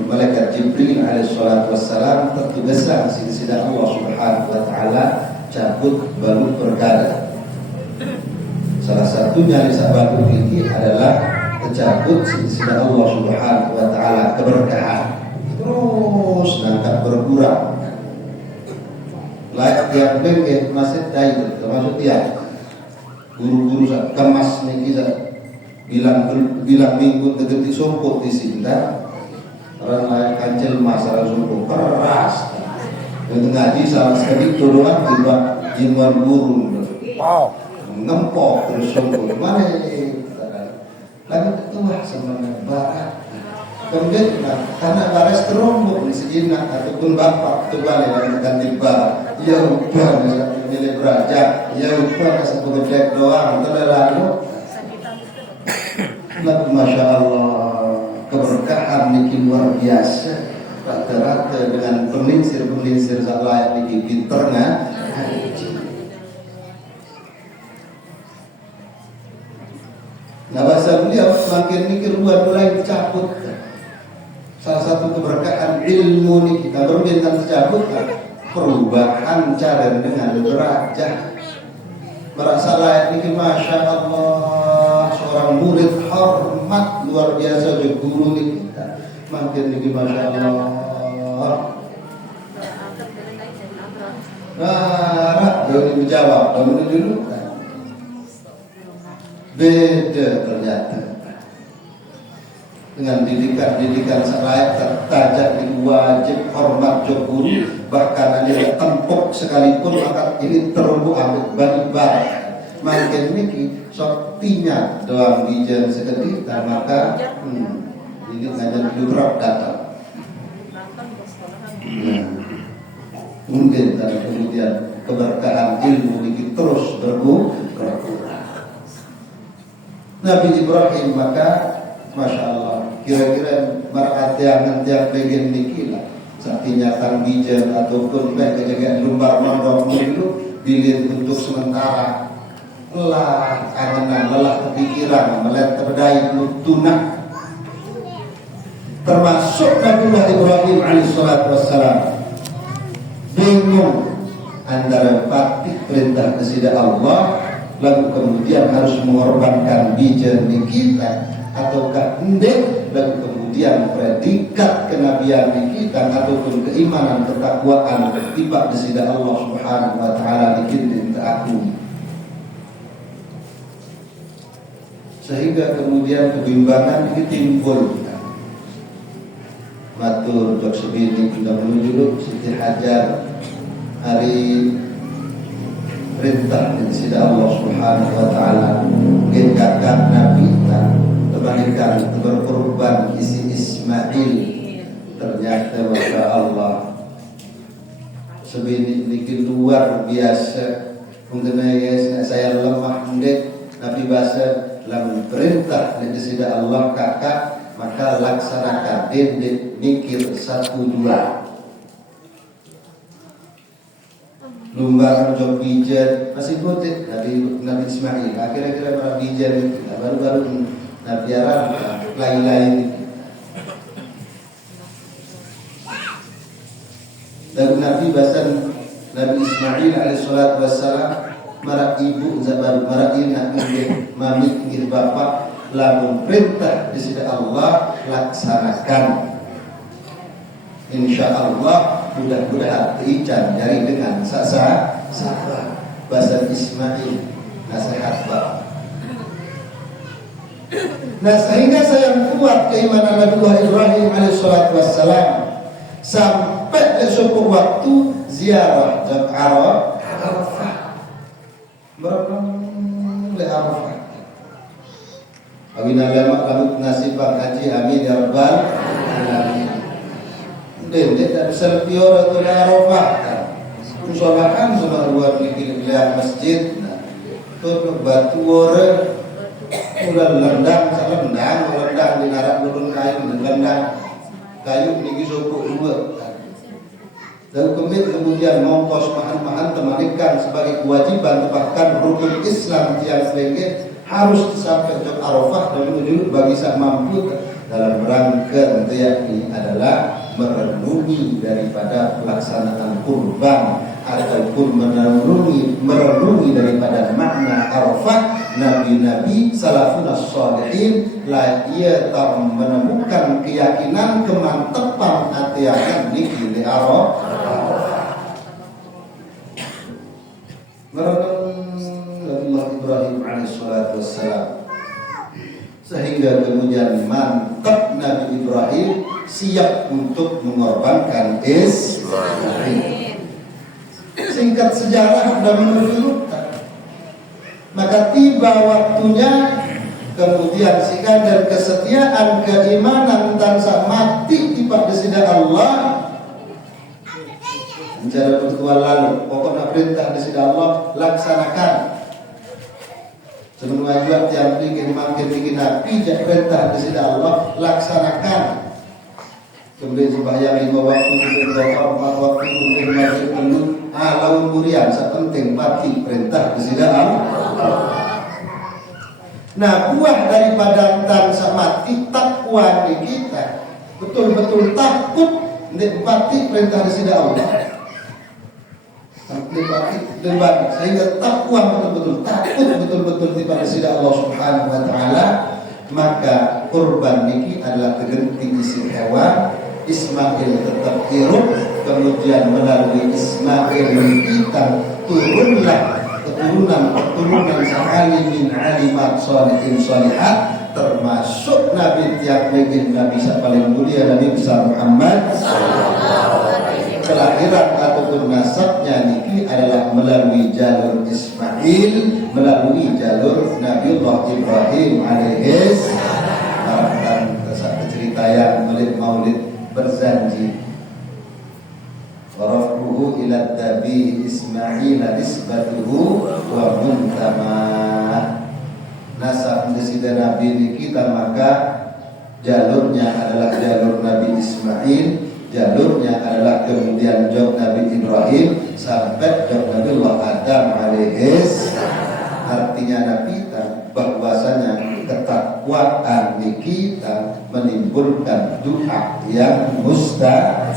malaikat Jibril alaihissalatu wassalam tertugaskan sisi Allah Subhanahu wa taala cabut baru perkara. Salah satunya di sahabat ini adalah mencabut sisi Allah Subhanahu wa taala keberkahan. Terus nangkap berkurang. Layak tiap bengke masih dayu termasuk tiap guru-guru kemas niki bilang minggu tergetik sompok di sini orang lain kancil masalah suku keras. Untuk ngaji salah sekali turunan tiba jimuan burung. Wow. Ngempok terus suku. Mana ini? Lagi ketua sama barat. Kemudian karena baris terombok di sejenak ataupun bapak terbalik yang ganti barat. Ya udah milik raja. Ya udah satu gede doang. Terlalu. Masya Allah, keberkahan niki luar biasa. Rata-rata dengan pelinsir-pelinsir layak niki pinternya. Nah bahasa beliau makin niki ruang mulai dicabut. Salah satu keberkahan ilmu niki kita berbintang dicabut perubahan cara dengan derajat. Merasa layak niki Masya Allah, seorang murid hormat luar biasa di guru niki. Makin niki Masya Allah. Dia menjawab, dulu. Beda ternyata dengan didikan selayak tertajak di wajib hormat guru, bahkan ada tempuk sekalipun maka ini terumbu ambit balik makin niki saktinya doang bijan seketika maka ini ngajar jurab datang mungkin dan kemudian keberkahan ilmu niki terus berkurang. Nabi Ibrahim maka Masya Allah kira-kira maratiangan tiang pengen nikilah saktinya tang bijan ataupun kejagaan lumbar mondok dulu bilin untuk sementara lelah angan lelah kepikiran melihat terdai tunah termasuk Nabi Ibrahim alaihissalam bingung antara pati perintah kepada Allah lalu kemudian harus mengorbankan bijan di kita ataukah hendak lalu kemudian predikat kenabian di kita ataupun keimanan ketakwaan tiba kepada Allah Subhanahu wa taala bikin aku sehingga kemudian kebimbangan ini timbul. Matur dok sebini sudah menuju Siti Hajar hari perintah dari Allah Subhanahu wa taala gendakan Nabi kebalikan berkorban isi Ismail ternyata Masya Allah sebini bikin luar biasa mengenai saya lemah ndek Nabi bahasa lamun perintah dari sida Allah kakak maka laksanakan dendek mikir 1-2 lumbar jok bijan masih putih Nabi Ismail akhirnya para bijan itu baru-baru Nabi Arab lain-lain dan Nabi bahasan Nabi Ismail alaihissalatu wassalam marah ibu zabar marah ina ingin mami ingin bapak lamun perintah di sisi Allah laksanakan insya Allah mudah-mudahan diican dari dengan sabar bahasa Ismail nasihat bapak. Nah sehingga saya kuat keimanan Nabi Ibrahim alaihissalatu wassalam sampai ke suatu waktu ziarah dan Arafah berenang di Arafah. Awina lama kamu nasibang haji amin ya rabbal alamin. Dan dia selfie-ora tu Arafah. Musolakan sama luar wilayah masjid. Tu batu ora ulah lendang melendang di narak nurun kayu lendang kayu niki suku dua. Dan kemudian mongkos mahan temanikan sebagai kewajiban bahkan rukun Islam yang sebagai harus sampai ke Arafah dan menuju bagi sak mampu dalam rangka yakni adalah merenungi daripada pelaksanaan kurban ataupun merenungi daripada makna Arafah. Nabi-nabi salafun as-salihin la ia menemukan keyakinan kemantapan atiakan niki di Arafah. Nabi Ibrahim alaihissalatu wassalam sehingga kemudian mantap Nabi Ibrahim siap untuk mengorbankan Ismail. Singkat sejarah sudah menunjukkan. Maka tiba waktunya, kemudian sikap dan kesetiaan, keimanan dan mati tiba disida Allah. Menjadi bertua lalu, pokoknya perintah disida Allah laksanakan. Sebelum ajuan tiang bikin makin api, jadi perintah disida Allah laksanakan. Kemudian sembahyang 5 waktu, kemudian 4 waktu, kemudian maghrib penuh. Laun murian, sepenting mati perintah disida Allah. Nah, buah daripada tansa mati takwa di kita, betul-betul takut mati perintah disida Allah. Sehingga takwa betul-betul takut betul-betul daripada disida Allah Subhanahu wa taala. Maka kurban niki adalah terganti isi hewan. Ismail tetap hidup, kemudian melalui Ismail kita turunlah keturunan sa'alimin alimat sholihin sholihat, termasuk Nabi tiap Nabi paling mulia Nabi besar Muhammad. Kelahiran ataupun nasabnya niki adalah melalui jalur Ismail, melalui jalur Nabiullah Ibrahim alaihis dan cerita yang maulid berjanji warafuhu ila tabi Ismail nisbatuhu wa muntamah. Nasab desida Nabi ini kita, maka jalurnya adalah jalur Nabi Ismail, jalurnya adalah kemudian jog Nabi Ibrahim sampai jog Nabi Adam alaihis. Artinya Nabi bahwasanya ketakwaan di kita menimbulkan doa yang mustajab.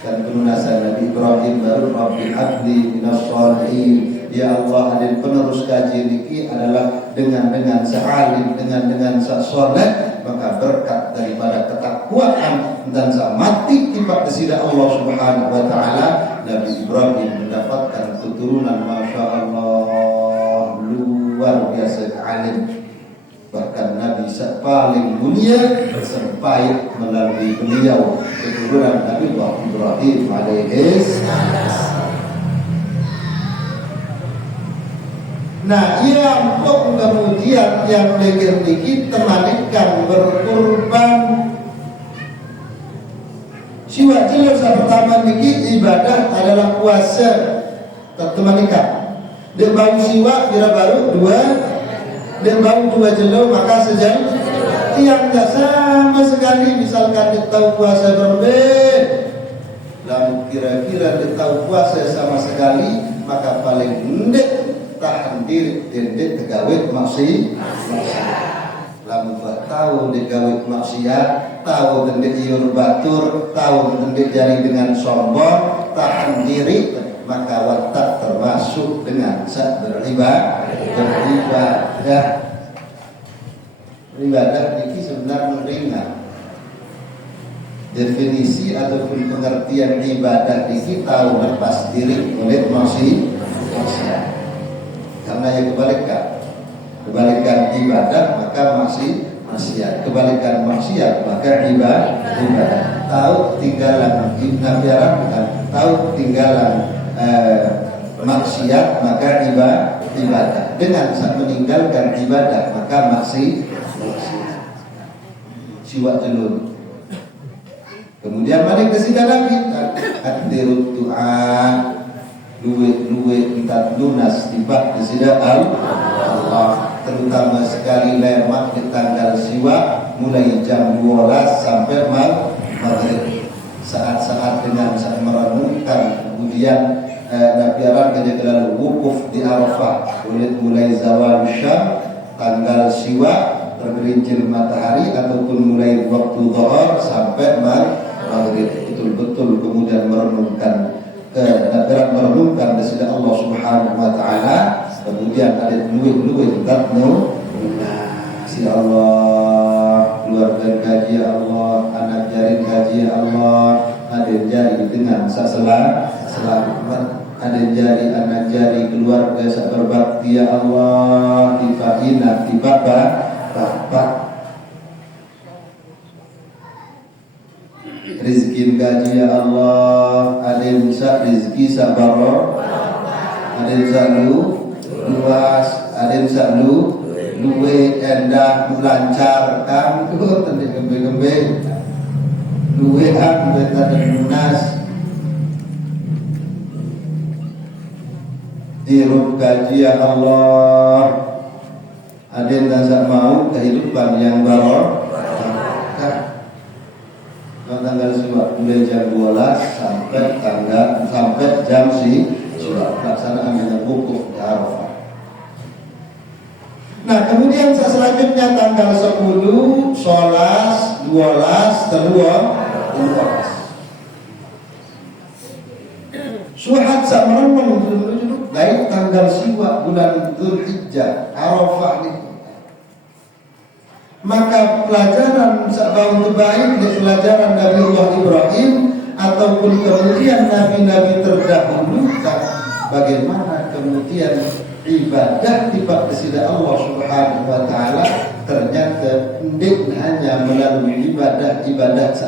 Dan pelunasan Nabi Ibrahim baru Rabbi habli minas sholihin. Ya Allah, dan penerus kaji niki adalah dengan sealim, dengan soleh, maka berkat daripada ketakwaan dan mati tiba disida Allah Subhanahu wa taala. Nabi Ibrahim mendapatkan keturunan masya Allah luar biasa alim. Bahkan Nabi paling mulia sampai melalui beliau keturunan Nabi Ibrahim alaihis. Nah, yang kemudian yang legend dikit temanikan berkurban. Siwa jelas pertama niki ibadah adalah puasa temanikan. Dia bau siwa kira baru 2, dia bau 2 jelo maka sejam. Yang tak sama sekali misalkan dia tahu puasa berbeda. Lalu kira-kira dia tahu puasa sama sekali, maka paling endek tahan diri dendek tegawet maksiat. Lalu tahu digawet maksiat, tahu dendek iur batur, tahu dendek jari dengan sombong, tahan diri, maka watak termasuk dengan saat beribadah. Ibadah ini sebenarnya ringan. Definisi ataupun pengertian ibadah ini tahu lepas diri oleh maksiat. Karena yang kebalikan ibadah maka maksiat, kebalikan maksiat maka ibadah. Tahu tinggalan tahu tinggalan maksiat maka ibadah. Dengan meninggalkan ibadah maka maksiat. Siwa jelun. Kemudian balik ke sidana kita hadirut doa luwe kita lunas tiba di sidana Allah, terutama sekali lemak di tanggal siwa mulai jam 12 sampai maghrib. Saat-saat dengan saat merenungkan, kemudian nabiaran kejadian wukuf di Arafah mulai zawal syam tanggal siwa tergelincir matahari ataupun mulai waktu zuhur sampai maghrib, betul-betul kemudian merenungkan merenungkan desida Allah Subhanahu wa taala. Kemudian ada luwe tatnu si Allah, keluarga gaji Allah, anak jari gaji Allah, ada jari dengan selamat, ada jari anak jari keluarga berbakti ya Allah, tiba bapak. rizki gaji ya Allah, adem sak rizki sabaro, adem sak luas, adem sak luwe endah melancarkan tuh tadi gembe-gembe luwe ak beta dan lunas dirub gaji ya Allah, adem dan sak mau kehidupan yang barokah. Tanggal 10 jam 12 sampai jam pelaksanaan dengan wukuf di Arafah. Nah, kemudian selanjutnya tanggal 10, 11, 12, 12. Suhat sak meremeng duduk dari tanggal siwa bulan Dzulhijjah Arafah ini. Maka pelajaran sebab terbaik dari pelajaran Nabiullah Ibrahim ataupun kemudian nabi-nabi terdahulu, bagaimana kemudian ibadah tiba kepada Allah Subhanahu wa taala ternyata tidak hanya melalui ibadah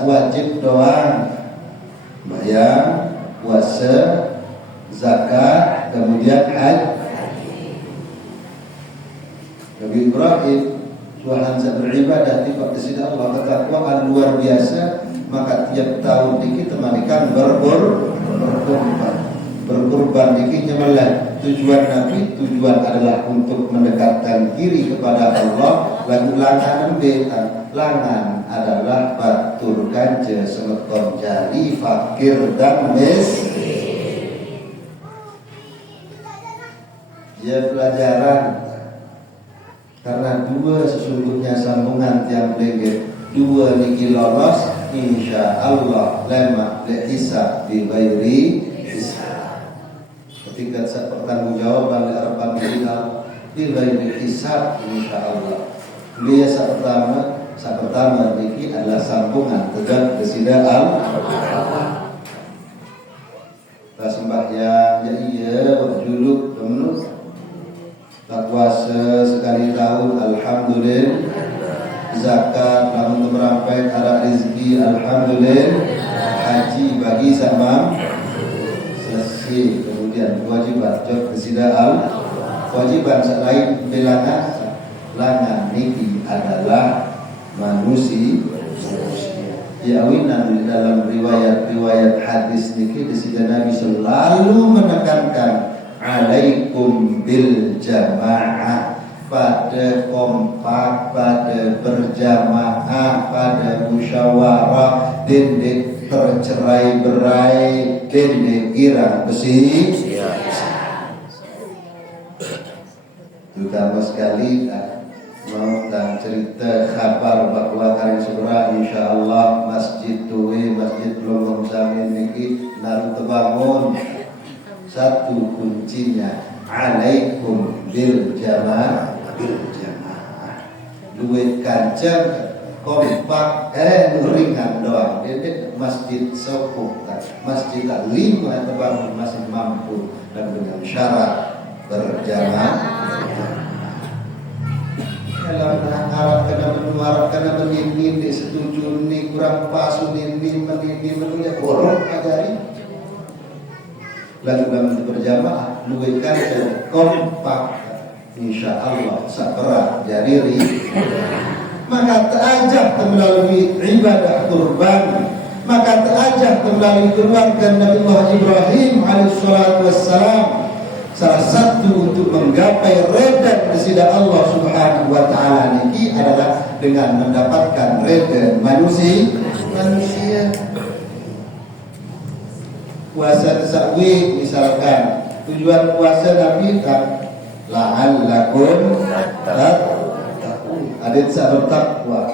wajib doang, bayar, puasa, zakat, kemudian haji. Nabi Ibrahim Tuhan beribadah tiba kepada Allah ketakwaan luar biasa, maka tiap tahun kita manikan berkorban dikit nyemela. Tujuan Nabi adalah untuk mendekatkan diri kepada Allah. Lagu langan betan, langan adalah batur ganja semeton jali fakir dan miskin. Dia pelajaran. Karena dua sesungguhnya sambungan tiang lengket, dua niki lolos insya Allah lema lehisab bi ghairi hisab. Ketika saya bertanggung jawab oleh harapan kita bi ghairi hisab insya Allah. Beliau saat pertama niki adalah sambungan tegak kesida Allah. Sembahyang ya iya juluk penuh. Tak puasa sekali tahun alhamdulillah, zakat lamun merampai arah rezeki alhamdulillah, haji bagi sama selesai. Kemudian kewajiban job kesidaan kewajiban selain bilangan langan niki adalah manusia. Yawinan di dalam riwayat hadis niki disini Nabi selalu menekankan alaikum bil jamaah, pada kompak, pada berjamaah, pada musyawarah, dendek tercerai berai, dendek girang besi. Terutama sekali mau dan cerita kabar bahwa kali segera insyaallah masjid tuwe masjid Longong Samin niki naru terbangun. Satu kuncinya alaikum bil jamaah, duit kancang kompak ringan doang. Jadi masjid sokong, masjid lima terbangun masih mampu dan dengan syarat berjamaah. Kalau harap kena menuarap kena menini setuju ni kurang pas menini menunya borong agari. Lagu berjamaah luwekan kompak insya Allah sabarat jariri. Maka teajah melalui ibadah kurban, maka teajah melalui keluarga Nabiullah Ibrahim alaihissalatu wassalam. Salah satu untuk menggapai redha kepada Allah Subhanahu wa taala niki adalah dengan mendapatkan redha manusia. Puasa tasawuf misalkan tujuan puasa Nabi kan la'allakum tattaqun, adit sa bertakwa.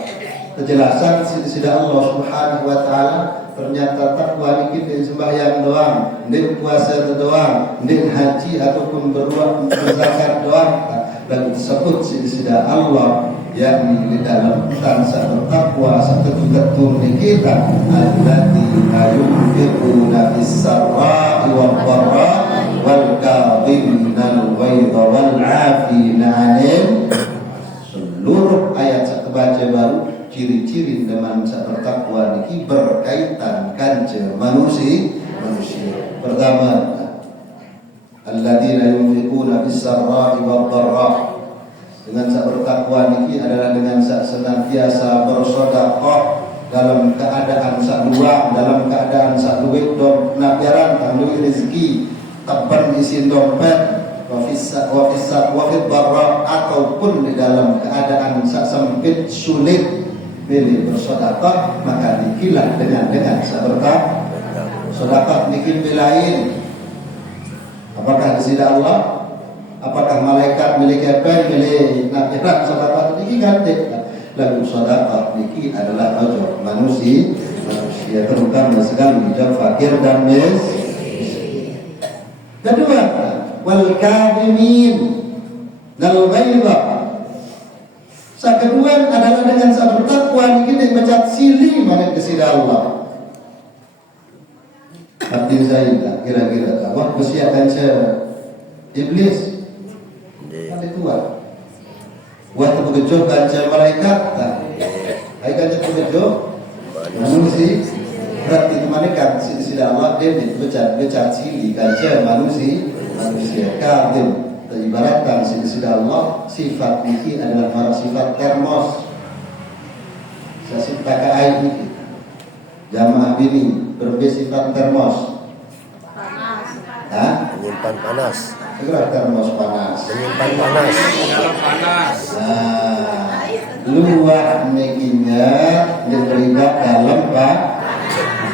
Kejelasan sida Allah Subhanahu wa taala ternyata takwa ini kita sembahyang doang, ndik puasa doang, ndik haji ataupun berzakat doang, dan disebut sida Allah yakni di dalam tansa bertakwa satu-satu kita allati yunfiquna fis-sarra'i wad-dharra'i wal kadhimina al-ghaidha wal 'afina 'anil. Seluruh ayat satu baca baru ciri-ciri dengan bertakwa niki berkaitan kanca manusia. Pertama, alladzina yunfiquna bis-sarra'i wad-dharra. Dengan bertakwa niki adalah dengan senantiasa bersedekah dalam keadaan sak luang, dalam keadaan sak duit dom napiaran tanggung rezeki tepan isi dompet wafid barra, ataupun di dalam keadaan sak sempit sulit pilih bersedekah, maka dikilah dengan sedekah. Sedekah niki lain. Apakah di sisi Allah? Apakah malaikat milik apa? Milik nafirat sedekah niki ganti. Lalu sedekah niki adalah wajib manusia terutama sekali hijab fakir dan miskin. Kedua, wal kadhimin dal ghaidha. Kedua adalah dengan bertakwa niki mencat sili mana ke sisi Allah. Abdi Zaidah kira-kira wah bersiapkan iblis kan tua wah bekerja kanca malaikat tak ai kanca bekerja manusia berarti kemanikan sisi Allah dia becat sili kanca manusia kadim ibaratkan sisi Allah sifat ini adalah sifat termos sifat air ini jamaah bini bersifat termos menyimpan panas. Segera termos panas. Menyimpan panas. Luar meginya terlibat dalam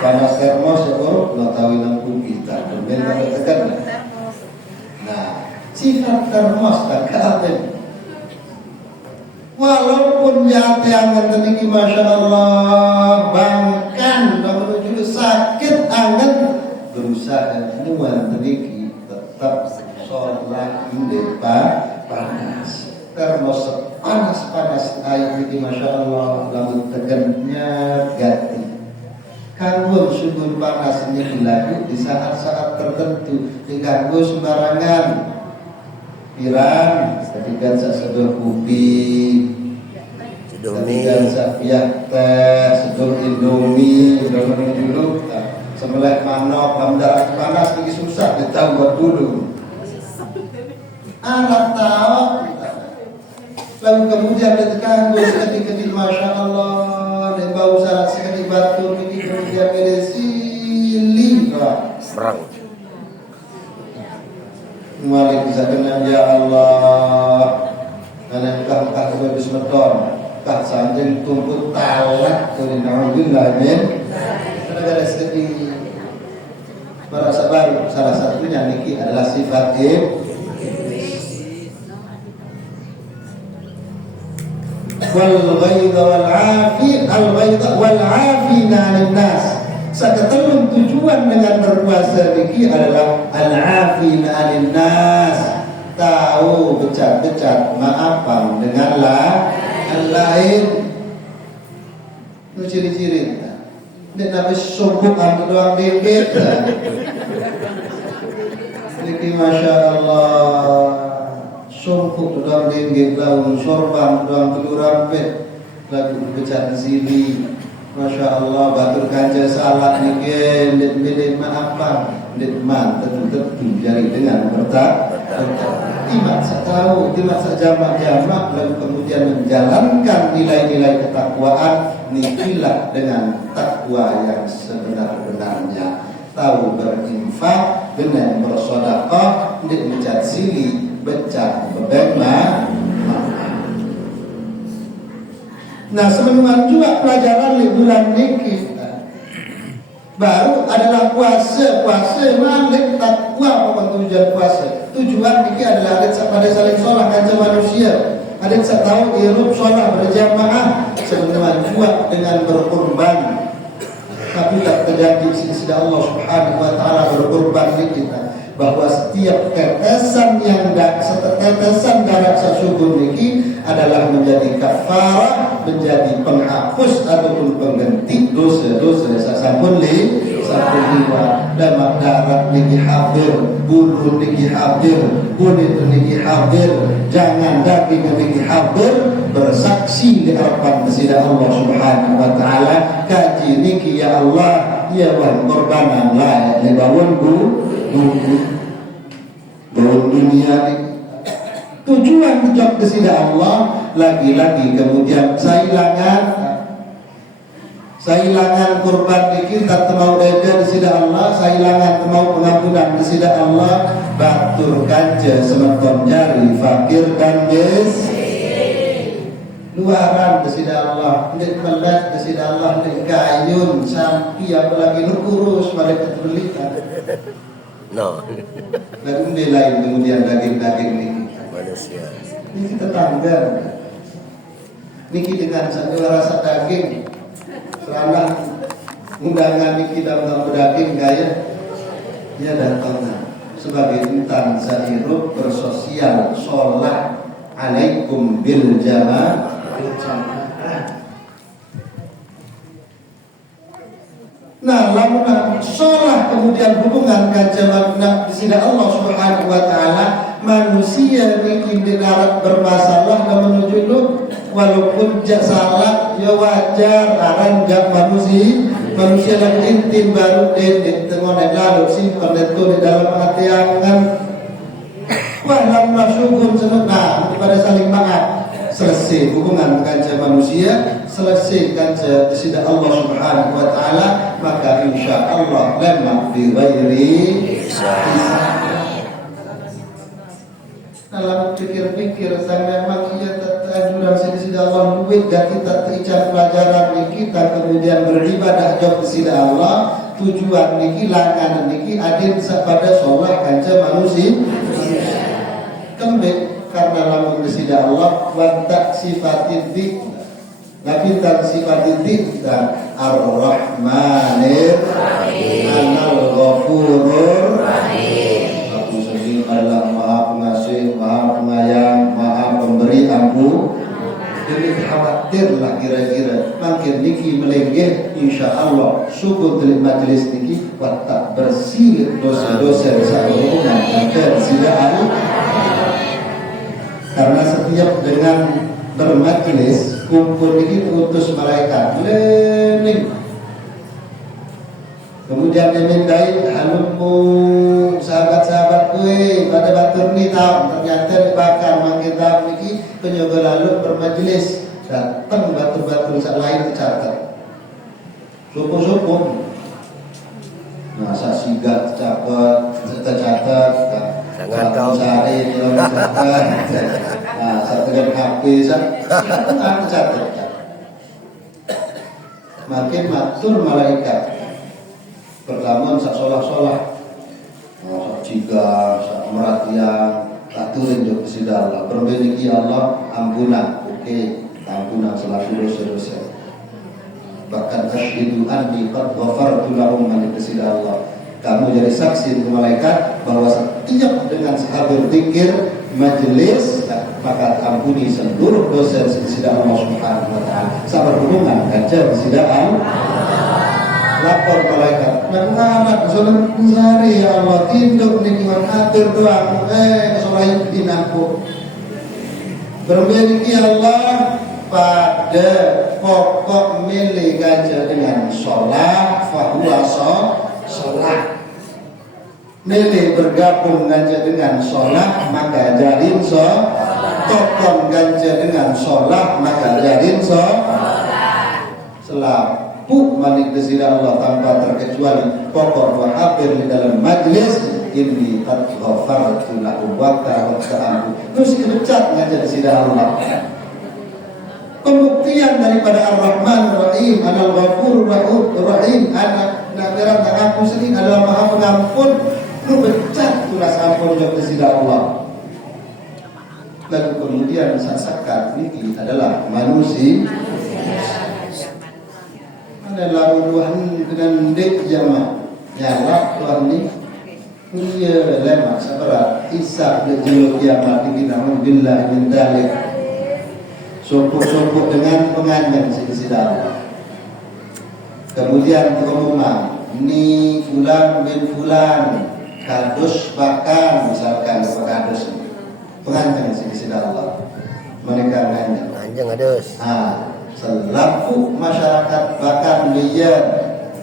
panas termos itu lo tahu nangku kita. Berbeda tekan. Nah, sifat termos kakak walaupun jati angan teniki masya Allah bangkan dan menuju sakit angan berusaha nuan teniki tetap sholat indek panas termos panas air ini masya Allah lalu tegannya ganti kanggo suhu panasnya dilaku di saat-saat tertentu diganggu sembarangan pirang ketika sesedul kopi ketika sapiak teh sesedul indomie udah menunggu dulu sembelih manok dalam darah panas lagi susah ditambah dulu anak tahu lalu kemudian ditangguh ketika masya Allah dan bau salat sekali batu ini kemudian medisili Perang. Malik zakenan ya Allah ana kah wis medon kah sanjeng tumput talak dari naudzubillah min gara-gara sedih merasa baru salah satunya niki adalah sifat wal ghaidha wal afi wal afina lin nas. Seketelun tujuan dengan berpuasa niki adalah al-afina 'anil nas, tahu becat-becat maafan dengan lain. Itu ciri-ciri. Nek nabi sombong am doang dikit. Niki masya Allah sombong doang dikit laun sorban doang telur rampet lagu becat sini. Masya Allah batur kanca salat niki milih maafan nikmat tentu jari dengan tidak tahu tidak sejamak-jamak lalu kemudian menjalankan nilai-nilai ketakwaan nikilah dengan takwa yang sebenar-benarnya tahu berinfak dengan bersedekah tidak mencat sili becat bebema. Nah sebenarnya juga pelajaran di bulan niki baru adalah puasa malik takwa bukan tujuan puasa. Tujuan niki adalah ada saling sholat kanca manusia. Ada yang tahu irub sholat berjamaah sebenarnya juga dengan berkorban. Tapi tak terjadi sisi Allah Subhanahu wa taala berkorban di kita. Bahwa setiap tetesan darah sesungguh niki adalah menjadi kafarah, menjadi penghapus ataupun pengganti dosa-dosa sasampun liwa dalam darah niki hadir, bulu niki hadir, kulit niki hadir, jangan daging niki hadir bersaksi di harapan besida Allah Subhanahu wa taala kaji niki ya Allah ya wan korbanan layak di bawon bawon dunia ini tujuan job besida Allah lagi-lagi kemudian sailangan kurban niki tak mau dede besida Allah, sailangan mau pengampunan besida Allah, batur kanja semeton jari fakir dan luaran besida Allah, ndik melet besida Allah, ndik kayun sampai apalagi lu kurus mereka terbelikan. No. Lalu lain kemudian daging-daging ini. Manusia. Ini tetangga. Niki dengan sambil rasa daging, selama undangan niki dalam daging gaya, dia datang sebagai intan zahirut bersosial, sholat alaikum bil jamaah. Nah, lamun sholat kemudian hubungan kajaman di sini Allah Subhanahu wa taala, manusia ini darat bermasalah dan menuju walaupun jak salah ya wajar aran jak manusia lagi intim baru di tengah lalu simpan itu di dalam hati angan walam masyukun senang pada saling maaf selesai hubungan kaca manusia, selesai kaca sida Allah Subhanahu wa taala, maka insya Allah lemah bi ghairi dalam pikir-pikir saya memang ia anjuran sida Allah duit dan kita tericat pelajaran niki kita kemudian beribadah jauh sida Allah tujuan niki langanan niki adil pada sholat kaca manusia kembali karena lamun besida Allah wa tak sifatin di Nabi tak sifatin di Ar-Rahmanir Anal Ghafurur Aku sendiri adalah Maha Pengasih, Maha Penyayang, Maha Pemberi ampun. Jadi khawatirlah kira-kira makin niki melenggeh insya Allah syukur dari majelis niki wa tak bersih dosa-dosa saat hubungan dan besida Allah. Karena setiap dengan bermajlis kumpul ini utus malaikat lening. Kemudian dimintai halummu sahabat-sahabat kue pada batur ni tahu ternyata dibakar mangkita niki penyoga lalu bermajlis datang batur-batur sak lain tercatat. Suku-suku. Nah, saksigat catat tercatat. Jangan kau cari belum catat. Nah, satu kan HP catat. Makin matur malaikat. Pertama sak solah-solah. Sak ciga, sak meratian, tak turun juga kesida Allah. Berbeda Allah ampunan. Oke, ampunan selaku dosa-dosa. Bahkan asyhadu anni qad ghafartu lahum man kesida Allah. Kamu jadi saksi untuk malaikat bahwa setiap dengan sehabir zikir majelis maka ampuni seluruh dosa sida Allah Subhanahu wa taala. Sabar hubungan kaca sida Allah. Lapor malaikat. Anak salat sehari ya Allah tinduk nikmat atur doang. Selain dinaku. Berbeda Allah pada pokok milik kaca dengan sholat fahuwa sholat. Nilai bergabung ganja dengan sholat maka jalin sholat. Tokon ganja dengan sholat maka jalin sholat. Selapu malik desira Allah tanpa terkecuali pokok wa hadir di dalam majlis ini qad ghafartu lahu wa ta'ala. Terus dipecat ganja desira Allah. Pembuktian daripada Ar-Rahman Ar-Rahim Al-Ghafur Ar-Rahim anak nabiran aku sendiri adalah Maha Pengampun. Lu becat tulas ampun yang kesida Allah. Lalu kemudian sasakat ini adalah manusia. Ada lalu Tuhan dengan dek jamaah. Nyala Tuhan ini. Iya lemak sabarat. Isap lejuluk kiamat ini namun billah min dalik. Sopuk-sopuk dengan pengantin sida Allah. Kemudian pengumuman ini fulan bin fulan kardus bakar misalkan kadus pengantin sida Allah mereka nanya Anjing adus. Selaku masyarakat bahkan liyan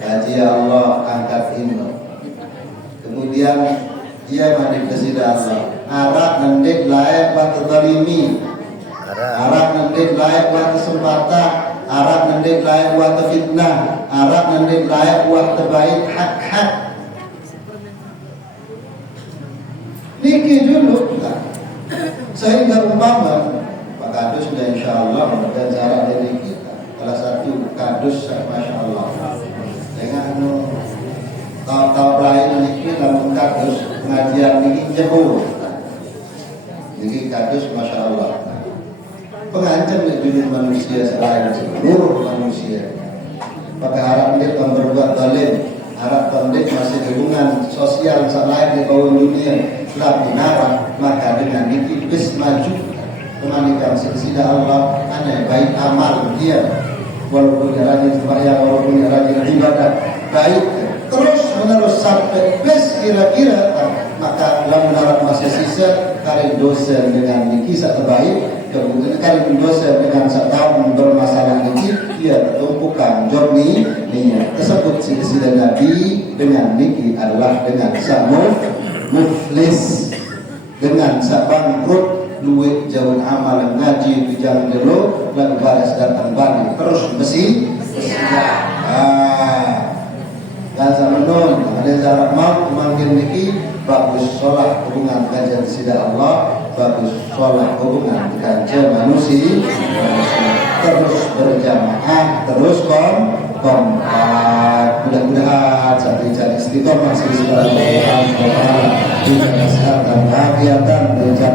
kaji Allah angkat ilmu. Kemudian dia mandi kesida Allah. Arak nendik layak waktu zalimi. Arak nendik layak waktu sempata. Arak nendik layak waktu fitnah. Arak nendik layak waktu baik hak-hak. Niki dulu sehingga umpama Pak Kadus sudah insya Allah dan cara dari kita salah satu kadus masya Allah dengan tahu lain ini dalam kadus pengajian ini jauh jadi kadus masya Allah pengancam di dunia manusia selain seluruh manusia maka harap dia berbuat zalim harap dia masih hubungan sosial selain di bawah dunia telah menarah maka dengan ini bis maju kemanikan sesudah Allah aneh baik amal dia walaupun dia rajin sembahyang walaupun dia rajin ibadah baik terus menerus sampai bis kira-kira maka dalam menarah masih sisa kali dosa dengan kisah terbaik kemudian kali dosa dengan setahun bermasalah ini dia tertumpukan jorni minyak tersebut silsilah Nabi dengan niki adalah dengan muflis dengan bangkrut duit jauh amal ngaji bijang dulu lalu baris datang balik terus besi dan zaman ada jarak mau memanggil niki bagus sholat hubungan kajian sidah Allah bagus sholat hubungan kajian manusia terus berjamaah terus kompak mudah-mudahan sampai jadi istiqomah sisilah juga kesehatan kegiatan dan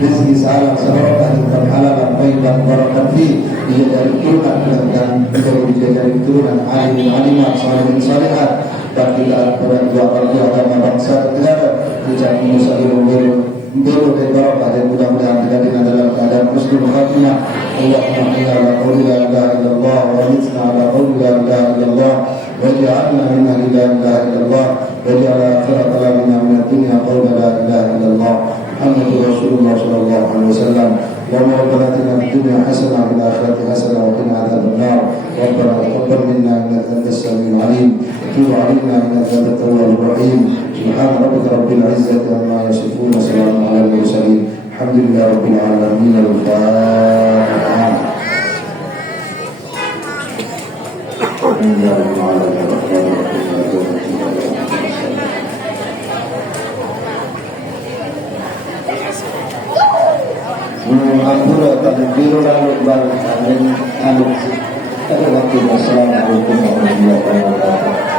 rezeki salam semoga dan halal dan baik dan barakat fi dia dari turunan dan dia dari turunan alim salihin salihat dan kita berdua agama bangsa negara ucap muslim Beliau dari barokah dan mudah-mudahan kita dengan dalam keadaan muslim khatimah. Allahumma inna ala qawli la ilaha illallah wa mitna ala qawli la ilaha illallah wa ja'alna min ahli la ilaha illallah wa ja'ala akhira kalamina min ad-dunya qawla la ilaha illallah Muhammadu Rasulullah sallallahu alaihi wasallam. Allahumma rabbana atina fid dunya hasanah wa fil akhirati hasanah wa qina adzaban nar. Rabbana taqabbal minna innaka antas samiul alim. Tub 'alaina innaka antat tawwabur rahim. Subhana rabbika rabbil izzati amma yasifun wa salamun 'alal mursalin. Alhamdulillahi rabbil alamin. Al-Fatihah. Alhamdulillahi rabbil alamin. Ampura takbiru lalu bal amin amin. Assalamualaikum warahmatullahi wabarakatuh.